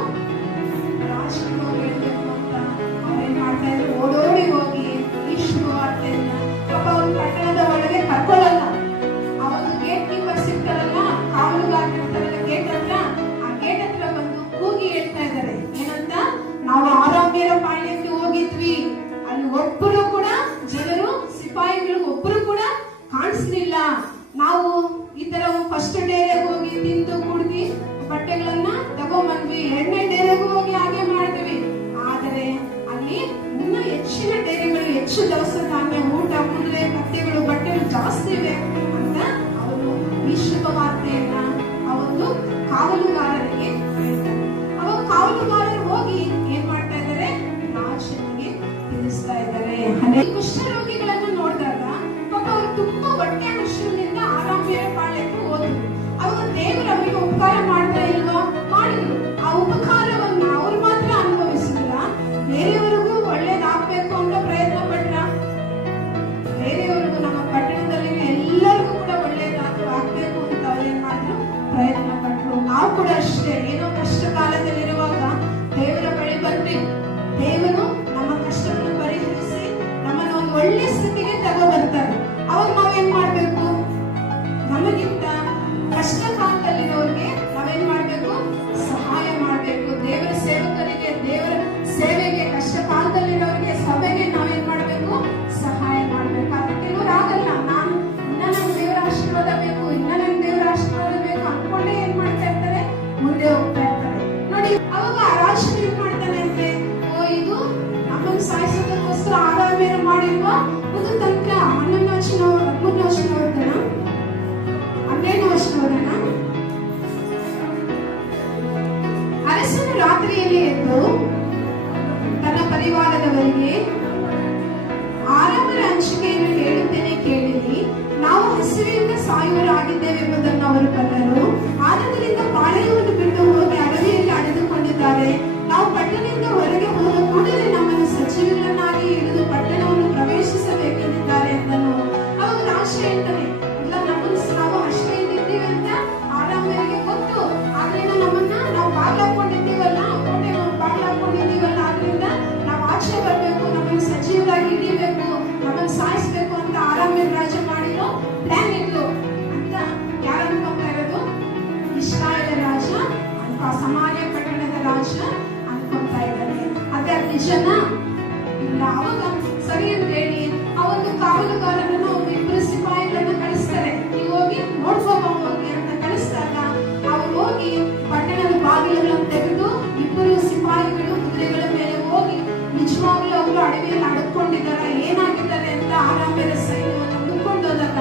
ರಾಜನಿಗೆ ಹೋಗಿ ಹೇಳ್ಬೇಕು ಅಂತ ಅವ್ರೇನ್ ಮಾಡ್ತಾ ಇದ್ರು, ಓಡೋಡಿ ಹೋಗಿ ಈ ಶುಭವಾರ್ತೆಯನ್ನ ಪಾಪ ಅವ್ರ ಪಟ್ಟಣದ ಒಳಗೆ ಕರ್ಕೊಳ್ಳಲ್ಲ. ಅವಾಗ ಗೇಟ್ ಕೀಪರ್ ಸಿಗ್ತಾರಲ್ಲ, ಕಾವಲುಗಾರರು ಇರ್ತಾರಲ್ಲ ಗೇಟ್ ಹತ್ರ, ಆ ಗೇಟ್ ಹತ್ರ ಬಂದು ಕೂಗಿ ಹೇಳ್ತಾ ಇದ್ದಾರೆ. ಏನಂತ? ನಾವು ಆರಾಮ್ಯರ ಪಾಳ್ಯಕ್ಕೆ ಹೋಗಿದ್ವಿ, ಅಲ್ಲಿ ಒಬ್ಬರು ಕೂಡ ಜನರು ಸಿಪಾಯಿಗಳು ಒಬ್ಬರು ಕೂಡ ಕಾಣಿಸ್ಲಿಲ್ಲ. ನಾವು ಈ ತರ ಫಸ್ಟ್ ಡೇರೆಗೆ ಹೋಗಿ ತಿಂದು ಕುಡ್ದು ಬಟ್ಟೆಗಳನ್ನ ತಗೊಂಡ್ಬಂದ್ವಿ, 2ನೇ ಡೇರೆಗೂ ಹೋಗಿ ಹಾಗೆ ಮಾಡಿದ್ವಿ. ಆದರೆ ಅಲ್ಲಿ ಇನ್ನೂ ಹೆಚ್ಚಿನ ಡೇರೆಗಳು, ಹೆಚ್ಚು ದವಸ ಧಾನ್ಯ, ಊಟ, ಕುದುರೆ, ಕತ್ತೆಗಳು, ಬಟ್ಟೆಗಳು ಜಾಸ್ತಿ ಇವೆ ಅಂತ ಅವರು ಈ ಶುಭವಾರ್ತೆಯನ್ನ ಆ ಒಂದು ಕಾವಲುಗಾರರಿಗೆ ಹೇಳ್ತಾರೆ. ಅವಾಗ ಕಾವಲುಗಾರರು ಹೋಗಿ ಏನ್ ಮಾಡ್ತಾ ಇದ್ದಾರೆ? ರಾಜನಿಗೆ ತಿಳಿಸ್ತಾ ಇದ್ದಾರೆ. ಕುಷ್ಠರೋಗಿಗಳನ್ನು ನೋಡಿದಾಗ ಪಾಪ ಅವರು ತುಂಬಾ ಹೊಟ್ಟೆ ಹಸಿವಿನಿಂದ ಆರಾಮ್ಯರ ಪಾಳ್ಯಕ್ಕೆ ಹೋದ್ರು. ಅವಾಗ ದೇವರು ಅವರಿಗೆ ಉಪಕಾರ ಮಾಡ್ತಾ ಇಲ್ವಾ? ಮಾಡಿದ್ರು. ಆ ಉಪಕಾರವನ್ನು ಅವ್ರು ಮಾತ್ರ ಅನುಭವಿಸಿಲ್ಲ, ಬೇರೆಯವರಿಗೂ ಒಳ್ಳೇದಾಗ್ಬೇಕು ಅಂತ ಪ್ರಯತ್ನ ಪಟ್ರ. ಬೇರೆಯವರಿಗೂ, ನಮ್ಮ ಪಟ್ಟಣದಲ್ಲಿ ಎಲ್ಲರಿಗೂ ಕೂಡ ಒಳ್ಳೇದಾಗ್ಬೇಕು ಅಂತ ಅವ್ರೇನ್ ಮಾಡಿದ್ರು? ಪ್ರಯತ್ನ ಪಟ್ರು. ನಾವು ಕೂಡ ಅಷ್ಟೇ, ಏನೋ ಕಷ್ಟ ಕಾಲದಲ್ಲಿರುವಾಗ ದೇವರ ಬಳಿ ಬರ್ತೀವಿ. ದೇವರು ನಮ್ಮ ಕಷ್ಟವನ್ನು ಪರಿಹರಿಸಿ ನಮ್ಮನ್ನು ಒಂದು ಒಳ್ಳೆ ಸ್ಥಿತಿಗೆ ತಗೋಬರ್ತಾರೆ. ಅವಾಗ ನಾವೇನ್ ಮಾಡ್ಬೇಕು? ನಮಗಿಂತ ಕಷ್ಟ ಕಾಲದಲ್ಲಿರೋರಿಗೆ ನಾವೇನ್ ಮಾಡ್ಬೇಕು? ಸಹಾಯ ಮಾಡ್ಬೇಕು. ದೇವರ ಸೇವಕರಿಗೆ, ದೇವರ ಸೇವೆಗೆ, ಕಷ್ಟ ಕಾಲದಲ್ಲಿರೋರಿಗೆ, ಸಭೆಗೆ ನಾವೇನ್ ಮಾಡ್ಬೇಕು? ಸಹಾಯ ಮಾಡ್ಬೇಕು. ಆದ್ರೆ ಕೆಲವರು ಆಗಲ್ಲ, ನಾನು ಇನ್ನ ನನ್ ದೇವರ ಆಶೀರ್ವಾದ ಬೇಕು, ಇನ್ನ ನನ್ ದೇವರ ಆಶೀರ್ವಾದ ಬೇಕು ಅನ್ಕೊಂಡೇ ಏನ್ ಮಾಡ್ತಾ ಇರ್ತಾರೆ? ಮುಂದೆ ಹೋಗ್ತಾ ಇರ್ತಾರೆ. ನೋಡಿ, ಅವಾಗ ರಾಜನು ಏನ್ ಮಾಡ್ತಾನೆ ಅಂದ್ರೆ, ಇದು ನಮ್ಮನ್ನು ಸಾಯಿಸೋದಕ್ಕೋಸ್ಕರ ಆರಾಮೇರ ಮಾಡಿರುವ ಒಂದು ತಂತ್ರ. 11ನೇ ವಚನ, 13ನೇ ವಚನ ಓದೋಣ, 12ನೇ ವಚನ ಓದೋಣ. ಅರಸನು ರಾತ್ರಿಯಲ್ಲಿ ಎದ್ದು ತನ್ನ ಪರಿವಾರದವರಿಗೆ, ಆರಾಮರ ಹಂಚಿಕೆಯನ್ನು ಹೇಳುತ್ತೇನೆ ಕೇಳಿರಿ. ನಾವು ಹಸಿವೆಯಿಂದ ಸಾಯುವರಾಗಿದ್ದೇವೆಂಬುದನ್ನು ಅವರು ಬಲ್ಲರು. ಆದ್ದರಿಂದ ಪಾಳೆಯವನ್ನು ಬಿಟ್ಟು ಹೋಗಿ ಅಡವಿಯಲ್ಲಿ ಅಡೆದುಕೊಂಡಿದ್ದಾರೆ. ನಾವು ಪಟ್ಟಣದಿಂದ ಹೊರಗೆ ಹೋದ ಕೂಡಲೇ ನಮ್ಮನ್ನು ಸಚಿವರನ್ನಾಗಿ ಹಿಡಿದು ಪಟ್ಟಣವನ್ನು ಪ್ರವೇಶಿಸಬೇಕೆಂದಿದ್ದಾರೆ ಎಂದನು. ಅವಾಗ ರಾಜ ಹೇಳ್ತಾನೆ, ಇಲ್ಲ, ನಾವು ಹಸಿವೆಯಿಂದ ಇದ್ದೀವಿ ಅಂತ ಆರಾಮರಿಗೆ ಗೊತ್ತು, ಆದ್ರಿಂದ ನಾವು ಬಾಗ್ಲಾಕೊಂಡಿದ್ದೀವಲ್ಲ, ಕೋಟೆ ಬಾಗ್ಲಾಕೊಂಡಿದ್ದೀವಲ್ಲ, ಆದ್ರಿಂದ ನಾವು ಆಚೆ ಬರ್ಬೇಕು, ನಮ್ಮನ್ನು ಸಚಿವರಾಗಿ ಹಿಡಿಬೇಕು, ನಮ್ಮನ್ನು ಸಾಯಿಸ್ಬೇಕು ಅಂತ ಆರಾಮ್ಯ ರಾಜ ಮಾಡಿರೋ ಪ್ಲಾನ್ ಇತ್ತು ಅಂತ ಯಾರು ಅನ್ಕೊಂತಾ ಇರೋದು? ಇಸ್ರಾಯೇಲ ರಾಜ ಅಂತ, ಸಮಾರ್ಯ ಪಟ್ಟಣದ ರಾಜ ಅನ್ಕೊಂತಾ ಇದ್ದಾರೆ. ಅದೇ ಅದು ನಿಜನಾ? ಇಲ್ಲ. ಅವಾಗ ಸರಿ ಅಂತ ಹೇಳಿ ಆ ಒಂದು ಕಾವಲುಗಾರರನ್ನು ಇಬ್ಬರು ಸಿಪಾಯಿಗಳನ್ನ ಕಳಿಸ್ತಾರೆ. ನೀವು ಹೋಗಿ ನೋಡ್ಕೋಬ ಹೋಗಿ ಅಂತ ಕಳಿಸಿದಾಗ ಅವ್ರು ಹೋಗಿ ಪಟ್ಟಣದ ಬಾಗಿಲುಗಳನ್ನು ತೆಗೆದು ಇಬ್ಬರು ಸಿಪಾಯಿಗಳು ಕುದುರೆಗಳ ಮೇಲೆ ಹೋಗಿ ನಿಜವಾಗ್ಲೂ ಅವರು ಅಡವಿಯಲ್ಲಿ ಅಡಕೊಂಡಿದ್ದಾರೆ, ಏನಾಗಿದ್ದಾರೆ ಅಂತ ಆರಾಮ್ಯರ ಸೈನ್ಯವನ್ನು ಹುಡುಕೊಂಡು ಹೋದಾಗ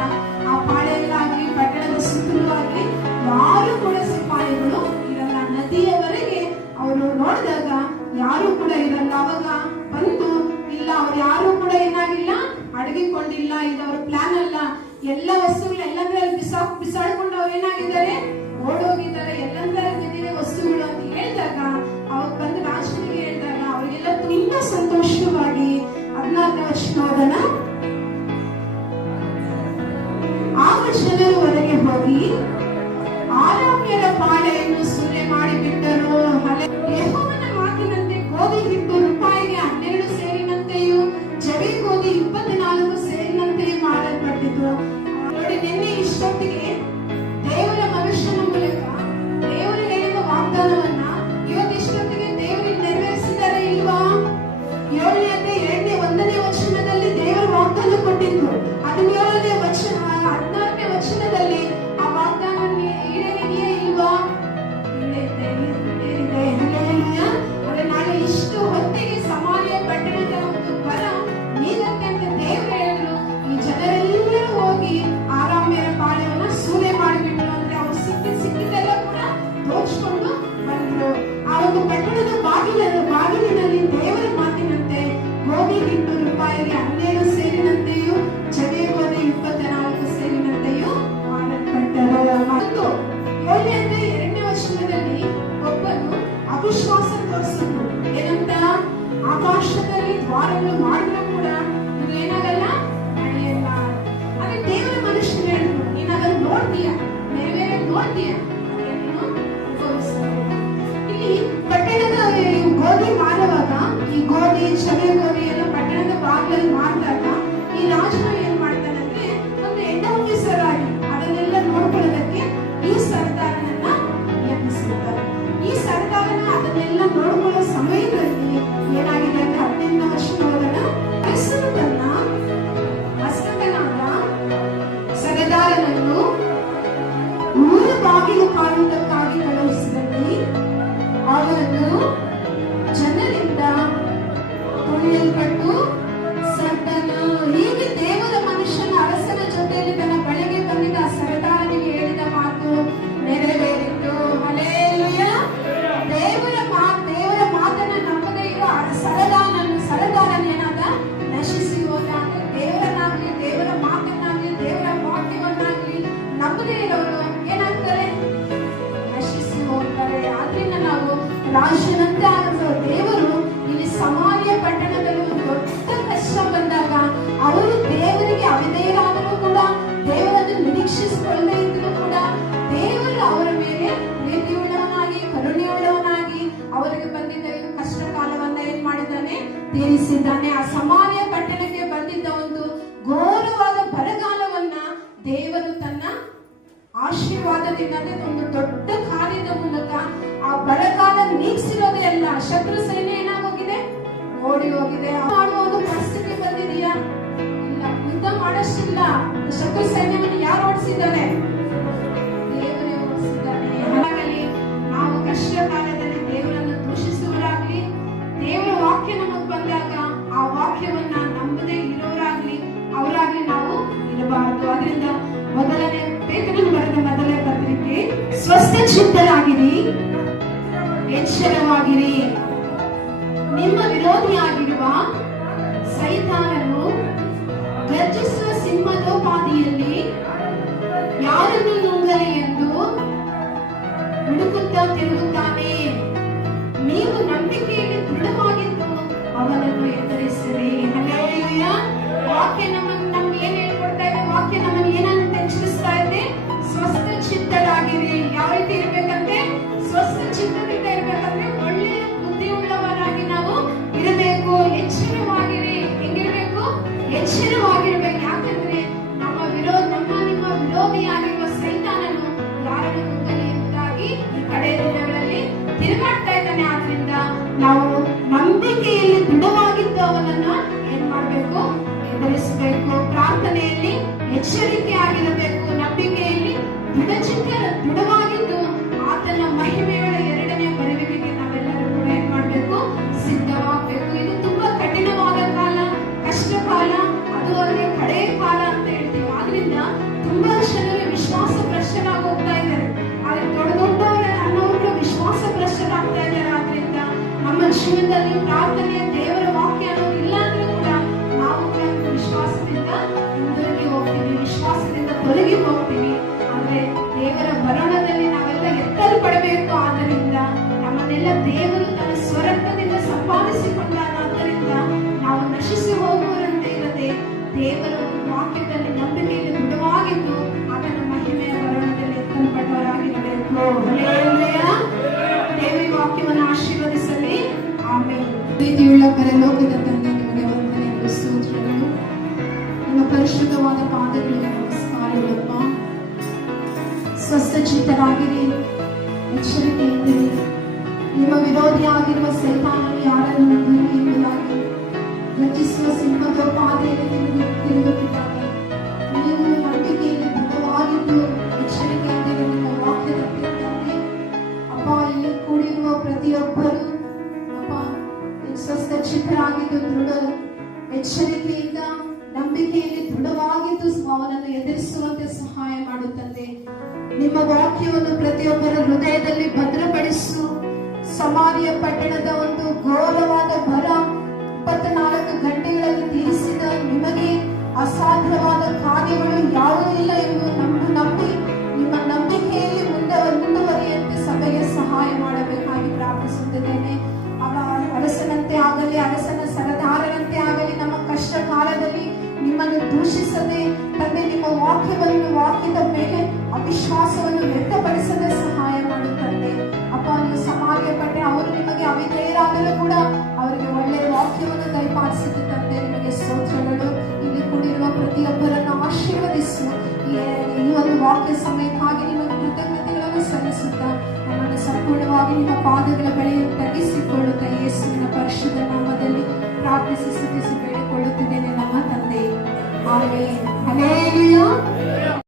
ಆ ಪಾಳೆಯಲ್ಲಾಗ್ಲಿ ಪಟ್ಟಣದ ಸುತ್ತಲೂ ಆಗ್ಲಿ ಯಾರು ಕೂಡ ಸಿಪಾಯಿಗಳು ಇರಲ್ಲ. ನದಿಯವರೆಗೆ ಅವರು ನೋಡಿದಾಗ ಯಾರು ಕೂಡ ಇರಲ್ಲ. ಅವಾಗ ಬಂದು, ಇಲ್ಲ, ಅವ್ರು ಯಾರು ಕೂಡ ಏನಾಗಿಲ್ಲ, ಅಡಗಿಕೊಂಡಿಲ್ಲ, ಇದು ಅವ್ರ ಪ್ಲಾನ್ ಅಲ್ಲ, ಎಲ್ಲ ವಸ್ತುಗಳು ಎಲ್ಲಂದ್ರಲ್ಲಿ ಬಿಸಾಡ್ಕೊಂಡು ಅವ್ರು ಏನಾಗಿದ್ದಾರೆ? ಓಡೋಗಿದ್ದಾರೆ, ಎಲ್ಲಂದ್ರಲ್ಲಿ ಬಿದ್ದಿದೆ ವಸ್ತುಗಳು ಅಂತ ಹೇಳಿದಾಗ ಅವಾಗ ಬಂದು ರಾಜನಿಗೆ ಹೇಳಿದಾಗ ಅವರಿಗೆಲ್ಲ ತುಂಬಾ ಸಂತೋಷವಾಗಿ 14ನೇ ವಚನ ಓದೋಣ. ಆಗ ಜನರು ಹೊರಗೆ ಹೋಗಿ ಆರಾಮ್ಯರ ಪಾಳೆಯನ್ನು ಸೂರೆ ಮಾಡಿಬಿಟ್ಟರು. ಯೆಹೋವನ ಮಾತಿನಂತೆ ಗೋಧಿ ಹಿಟ್ಟು ರೂಪಾಯಿಗೆ 12 ಸೇರಿನಂತೆಯೂ, ಜವಿ ಗೋಧಿ 24 ಸೇರಿನಂತೆಯೂ ಮಾಡಲ್ಪಟ್ಟಿತು. ನೋಡಿ, ನಿನ್ನೆ ಇಷ್ಟೊತ್ತಿಗೆ ದೇವರ ಮನುಷ್ಯನ ಮೂಲಕ ದೇವರು ಹೇಳಿದ ವಾಗ್ದಾನವನ್ನ ಇವತ್ತು ಇಷ್ಟೊತ್ತಿಗೆ ಬಾಗಿಲಿನಲ್ಲಿ ದೇವರ ಮಾತಿನಂತೆ ಗೋಧಿ ಹಿಟ್ಟು ರೂಪಾಯಿಗೆ 12 ಸೇರಿನಂತೆಯೂ ಚಗೆ ಗೋಧಿ 24 ಸೇರಿನಂತೆಯೂ ಮಾರಲ್ಪಟ್ಟರು. ಮತ್ತು 2ನೇ ವರ್ಷದಲ್ಲಿ ಒಬ್ಬನು ಅವಿಶ್ವಾಸ ತೋರಿಸಿದ್ರು. ಏನಂತ? ಆಕಾಶದಲ್ಲಿ ದ್ವಾರಗಳು ಮಾಡಿದ್ರು ಕೂಡ ಇದು ಏನಾಗಲ್ಲ, ನಡೆಯಲ್ಲ. ಅದೇ ದೇವರ ಮನುಷ್ಯರು ಹೇಳಿದ್ರು, ನೀನು ಅದನ್ನು ನೋಡ್ತೀಯ, ನೆರವೇರ ನೋಡ್ತೀಯ, ಅದನ್ನು ಇಲ್ಲಿ ಪಟ್ಟಣದ ಗೋಧಿ ಮಾರುವಾಗ, ಈ ಗೋಧಿ ಚಗೆ ಗೋಧಿ ಎಲ್ಲ ಪಟ್ಟಣದ ಬಾಗಿಲಲ್ಲಿ ಮಾರಿದಾಗ ಈ ರಾಜನು ಏನ್ ಮಾಡ್ತಾನಂದ್ರೆ ಒಂದು ಹೆಡ್ ಆಫೀಸರ್ ಆಗಿ ಅದನ್ನೆಲ್ಲ ನೋಡ್ಕೊಳ್ಳೋದಕ್ಕೆ ಈ ಸರ್ದಾರನನ್ನ ನೇಮಿಸಿರ್ತಾರೆ. ಈ ಸರ್ದಾರನ ಅದನ್ನೆಲ್ಲ ನೋಡ್ಕೊಳ್ಳೋ ಸಮಯದಲ್ಲಿ ಏನಾಗಿದೆ ಅಂದ್ರೆ 18 ವರ್ಷದೊಳಗನ ಹೆಸರು ತನ್ನ ಹಸ್ತಕನಾದ ಸರದಾರನನ್ನು ಊರ ಬಾಗಿಲು ಕಾಯುವುದಕ್ಕಾಗಿ ಕಳುಹಿಸಿದಲ್ಲಿ ಅವರನ್ನು ಜನರಿಂದ ತುಳಿಯಲ್ಪಟ್ಟು ಸತ್ತನು. ಹೀಗೆ ದೇವರ ಮನುಷ್ಯನ ಅರಸನ ಜೊತೆಯಲ್ಲಿ ತನ್ನ ಬಳಿಗೆ ಬಂದಿದ್ದ ಸರದಾರನಿಗೆ ಹೇಳಿದ ಮಾತು ನೆರವೇರಿತು. ಹಲ್ಲೆಲೂಯಾ. ದೇವರ ಮಾತನ್ನ ನಂಬದೇ ಇರೋ ಸರದಾರನೇನಾದ ನಶಿಸಿ ಹೋದ. ದೇವರನ್ನಾಗ್ಲಿ, ದೇವರ ಮಾತನ್ನಾಗ್ಲಿ, ದೇವರ ವಾಕ್ಯವನ್ನಾಗ್ಲಿ ನಂಬದೇ ಇರೋರು ಏನಾಗ್ತಾರೆ? ನಶಿಸಿ ಹೋಗ್ತಾರೆ. ಆದ್ರಿಂದ ನಾವು ರಾಜನಂತೆ ಆಗಿರೋ ದೇವರು ಇಲ್ಲಿ ಸಮಾರ್ಯ ಪಟ್ಟಣದಲ್ಲಿ ಒಂದು ದೊಡ್ಡ ಕಷ್ಟ ಬಂದಾಗ ಅವರು ದೇವರಿಗೆ ಅವಿಧೇಯರಾದರೂ ಕೂಡ, ದೇವರನ್ನು ನಿರೀಕ್ಷಿಸಿಕೊಳ್ಳದೇ ಇದ್ರೂ ಕೂಡ ದೇವರು ಅವರ ಮೇಲೆ ಪ್ರೀತಿಯುಳ್ಳವನಾಗಿ, ಕರುಣೆಯುಳ್ಳವನಾಗಿ ಅವರಿಗೆ ಬಂದಿದ್ದ ಕಷ್ಟ ಕಾಲವನ್ನ ಏನ್ ಮಾಡಿದ್ದಾನೆ? ತೀರಿಸಿದ್ದಾನೆ. ಆ ಸಮಾರ್ಯ ಪಟ್ಟಣಕ್ಕೆ ಬಂದಿದ್ದ ಒಂದು ಘೋರವಾದ ಬರಗಾಲವನ್ನ ದೇವರು ತನ್ನ ಆಶೀರ್ವಾದದಿಂದ, ಒಂದು ದೊಡ್ಡ ಕಾರ್ಯದ ಮೂಲಕ ಆ ಬರಗಾಲ ನೀಗಿಸಿರೋದೇ ಅಲ್ಲ, ಶತ್ರು ಸೈನ್ಯ ಏನಾಗೋಗಿದೆ? ಓಡಿ ಹೋಗಿದೆ. ಮಾಡುವ ಒಂದು ಪರಿಸ್ಥಿತಿ ಬಂದಿದೆಯಾ? ಇಲ್ಲ. ಯುದ್ಧ ಮಾಡಷ್ಟಿಲ್ಲ. ಶತ್ರು ಸೈನ್ಯವನ್ನು ಯಾರು ಓಡಿಸಿದ್ದಾರೆ? ದೇವರೇ ಓಡಿಸಿದ್ದಾನೆ. ಹಾಗಾಗಿ ನಾವು ಕಷ್ಟ ಕಾಲದಲ್ಲಿ ದೇವರನ್ನು ದೂಷಿಸುವರಾಗ್ಲಿ, ದೇವರ ವಾಕ್ಯ ನಮಗೆ ಬಂದಾಗ ಆ ವಾಕ್ಯವನ್ನ ನಂಬದೇ ಇರೋರಾಗ್ಲಿ, ಅವರಾಗ್ಲಿ ನಾವು ಇರಬಾರದು. ಅದರಿಂದ ಪೇತ್ರನು ಬರೆದ ಮೊದಲನೇ ಪತ್ರಿಕೆ, ಸ್ವಸ್ಥ ಚಿತ್ತರಾಗಿರಿ, ಎಚ್ಚರವಾಗಿರಿ. ನಿಮ್ಮ ವಿರೋಧಿಯಾಗಿರುವ ಸೈತಾನನು ಗರ್ಜಿಸುವ ಸಿಂಹದೋಪಾದಿಯಲ್ಲಿ ಯಾರನ್ನು ನುಂಗಲಿ ಎಂದು ಹುಡುಕುತ್ತಾ ತಿರುಗುತ್ತಾನೆ. ನೀವು ನಂಬಿಕೆಯಲ್ಲಿ ದೃಢವಾಗಿದ್ದು ಅವನನ್ನು ಎದುರಿಸಿರಿ. ಹಲ್ಲೆಲೂಯಾ. ವಾಕ್ಯ ನಮ್ಗೆ ಏನ್ ಹೇಳ್ಕೊಡ್ತಾ ಇದೆ? ವಾಕ್ಯ ನಮ್ಮನ್ನು ಏನಂತ ಎಚ್ಚರಿಸ್ತಾ ಇದೆ? ಸ್ವಸ್ಥ ಚಿತ್ತರಾಗಿರಿ. ಯಾವ ರೀತಿ ಇರ್ಬೇಕಂತೆ? ಸ್ವಸ್ಥ ಚಿತ್ತದಿಂದ ಇರ್ಬೇಕಂದ್ರೆ ಒಳ್ಳೆಯ ಬುದ್ಧಿ ಉಳ್ಳವರಾಗಿ ನಾವು ಇರಬೇಕು. ಎಚ್ಚರವಾಗಿರಿ. ಹೆಂಗಿರ್ಬೇಕು? ಎಚ್ಚರವಾಗಿರ್ಬೇಕು. ಯಾಕಂದ್ರೆ ನಿಮ್ಮ ವಿರೋಧಿಯಾಗಿರುವ ಸೈತಾನನು ಯಾರನ್ನು ನುಂಗಲಿ ಎಂಬುದಾಗಿ ಈ ಕಡೆಯ ದಿನಗಳಲ್ಲಿ ತಿರುಗಾಡ್ತಾ ಇದ್ದಾನೆ. ಆದ್ರಿಂದ ನಾವು ನಂಬಿಕೆಯಲ್ಲಿ ದೃಢವಾಗಿದ್ದು ಅವನನ್ನ ಏನ್ ಮಾಡ್ಬೇಕು? ಎದುರಿಸಬೇಕು. ಪ್ರಾರ್ಥನೆಯಲ್ಲಿ ಎಚ್ಚರಿಕೆ ಆಗಿರಬೇಕು. ನಂಬಿಕೆಯಲ್ಲಿ ದೃಢವಾಗಿದ್ದು ಆತನ ಮಹಿಮೆಗಳ 2ನೇ ಬರುವಿಕೆಗೆ ನಾವೆಲ್ಲರೂ ಕೂಡ ಏನ್ ಮಾಡ್ಬೇಕು? ಸಿದ್ಧವಾಗಬೇಕು. ಇದು ತುಂಬಾ ಕಠಿಣವಾದ ಕಾಲ, ಕಷ್ಟ ಕಾಲ, ಅದು ಅಲ್ಲದೆ ಕಡೆ ಕಾಲ ಅಂತ ಹೇಳ್ತೀವಿ. ಆದ್ರಿಂದ ತುಂಬಾ ಜನರು ವಿಶ್ವಾಸ ಭ್ರಷ್ಟರಾಗಿ ಹೋಗ್ತಾ ಇದ್ದಾರೆ. ಆದ್ರೆ ದೊಡ್ಡವರ ಅನ್ನೋರು ವಿಶ್ವಾಸ ಭ್ರಷ್ಟರಾಗ್ತಾ ಇದ್ದಾರೆ. ಆದ್ರಿಂದ ನಮ್ಮ ಜೀವನದಲ್ಲಿ ಪ್ರಾರ್ಥನೆಯ ದೇವರ ವಾಕ್ಯ ಅನ್ನೋದು ಇಲ್ಲ ಅಂದ್ರೂ ಕೂಡ ನಾವು ವಿಶ್ವಾಸದಿಂದ ಹಿಂದಿರುಗಿ ಹೋಗ್ತೀವಿ, ವಿಶ್ವಾಸದಿಂದ ತೊಲಗಿ ಹೋಗ್ತೀವಿ. ಆದ್ರೆ ದೇವರ ಬರೋಣದಲ್ಲಿ ನಾವೆಲ್ಲ ಎತ್ತಲ್ಪಡಬೇಕು. ಆದ್ದರಿಂದ ನಮ್ಮನ್ನೆಲ್ಲ ದೇವರು ತನ್ನ ಸ್ವರಕ್ತದಿಂದ ಸಂಪಾದಿಸಿಕೊಂಡಾದ್ದರಿಂದ ನಾವು ನಶಿಸಿ ಹೋಗುವರಂತೆ ಇರದೆ ದೇವರ ವಾಕ್ಯದಲ್ಲಿ ನಂಬಿಕೆಯಲ್ಲಿ ದೃಢವಾಗಿದ್ದು ಅದನ್ನ ಮಹಿಮೆಯ ಬರೋಣದಲ್ಲಿ ಎತ್ತಲ್ಪಟ್ಟವರಾಗಿರಬೇಕು. ಹಲ್ಲೆಲೂಯಾ. ದೇವರ ವಾಕ್ಯವನ್ನು ಆಶೀರ್ವದಿಸಲಿ. ಆಮೆನ್. ಪ್ರೀತಿಯುಳ್ಳ ಪರಲೋಕದ ತಂದೆ, ನಿಮಗೆ ವಂದನೆಗಳು, ಸ್ತೋತ್ರಗಳು. ನಿಮ್ಮ ಪರಿಶುದ್ಧವಾದ ಪಾದಗಳಿಗೆ ನಮಸ್ಕಾರಗಳಪ್ಪ. ಸ್ವಸ್ಥ ಚಿತ್ತರಾಗಿರಿ, ಎಚ್ಚರಿಕೆಯಿಂದಿರಿ. ನಿಮ್ಮ ವಿರೋಧಿಯಾಗಿರುವ ಸೈತಾನನು ಯಾರನ್ನು ನುಂಗಲಿ ಎಂಬುದಾಗಿ ಗರ್ಜಿಸುವ ಸಿಂಹದೋಪಾದಿಯಲ್ಲಿ ತಿರುಗುತ್ತಿದ್ದಾನೆ. ನೀವು ನಂಬಿಕೆಯಲ್ಲಿ ದೃಢವಾಗಿದ್ದು ಎಚ್ಚರಿಕೆಯಿಂದಿರಿ. ನಿಮ್ಮ ವಾಕ್ಯದಂತೆ ತಂದೆ ಅಪ್ಪ, ಇಲ್ಲಿ ಕೂಡಿರುವ ಪ್ರತಿಯೊಬ್ಬರು ಅಪ್ಪ ಸ್ವಸ್ಥ ಚಿತ್ತರಾಗಿದ್ದು ದೃಢ ಎಚ್ಚರಿಕೆಯಿಂದ ನಂಬಿಕೆಯಲ್ಲಿ ದೃಢವಾಗಿದ್ದು ಅವನನ್ನು ಎದುರಿಸುವಂತೆ ಸಹಾಯ ಮಾಡುತ್ತದೆ. ನಿಮ್ಮ ವಾಕ್ಯವನ್ನು ಪ್ರತಿಯೊಬ್ಬರ ಹೃದಯದಲ್ಲಿ ಭದ್ರಪಡಿಸು. ಸಮಾರ್ಯ ಪಟ್ಟಣದ ಒಂದು ವಿಶ್ವಾಸವನ್ನು ವ್ಯಕ್ತಪಡಿಸಲು ಸಹಾಯ ಮಾಡುತ್ತಂತೆ. ಅಪ್ಪ, ನೀವು ಸಮಾರ್ಯ ಪಟ್ಟೆ ಅವರು ನಿಮಗೆ ಅವಿಧೇಯರಾಗಲು ಕೂಡ ಅವರಿಗೆ ಒಳ್ಳೆಯ ವಾಕ್ಯವನ್ನು ದಯಪಾಲಿಸಿದ ತಂದೆ, ನಿಮಗೆ ಸ್ತೋತ್ರಗಳು. ಇಲ್ಲಿ ಕೂಡಿರುವ ಪ್ರತಿಯೊಬ್ಬರನ್ನು ಆಶೀರ್ವದಿಸು. ಈ ಒಂದು ವಾಕ್ಯ ಸಮಯಕ್ಕಾಗಿ ನಿಮಗೆ ಕೃತಜ್ಞತೆಗಳನ್ನು ಸಲ್ಲಿಸುತ್ತಾ ನಮ್ಮನ್ನು ಸಂಪೂರ್ಣವಾಗಿ ನಿಮ್ಮ ಪಾದಗಳ ಬಳಿಗೆ ತಗ್ಗಿಸಿಕೊಳ್ಳುತ್ತಾ ಯೇಸುವಿನ ಪರಿಶುದ್ಧ ನಾಮದಲ್ಲಿ ಪ್ರಾರ್ಥಿಸಿ ಸ್ತುತಿಸಿ ಬೇಡಿಕೊಳ್ಳುತ್ತಿದ್ದೇನೆ ನಮ್ಮ ತಂದೆ. ಆಮೆನ್.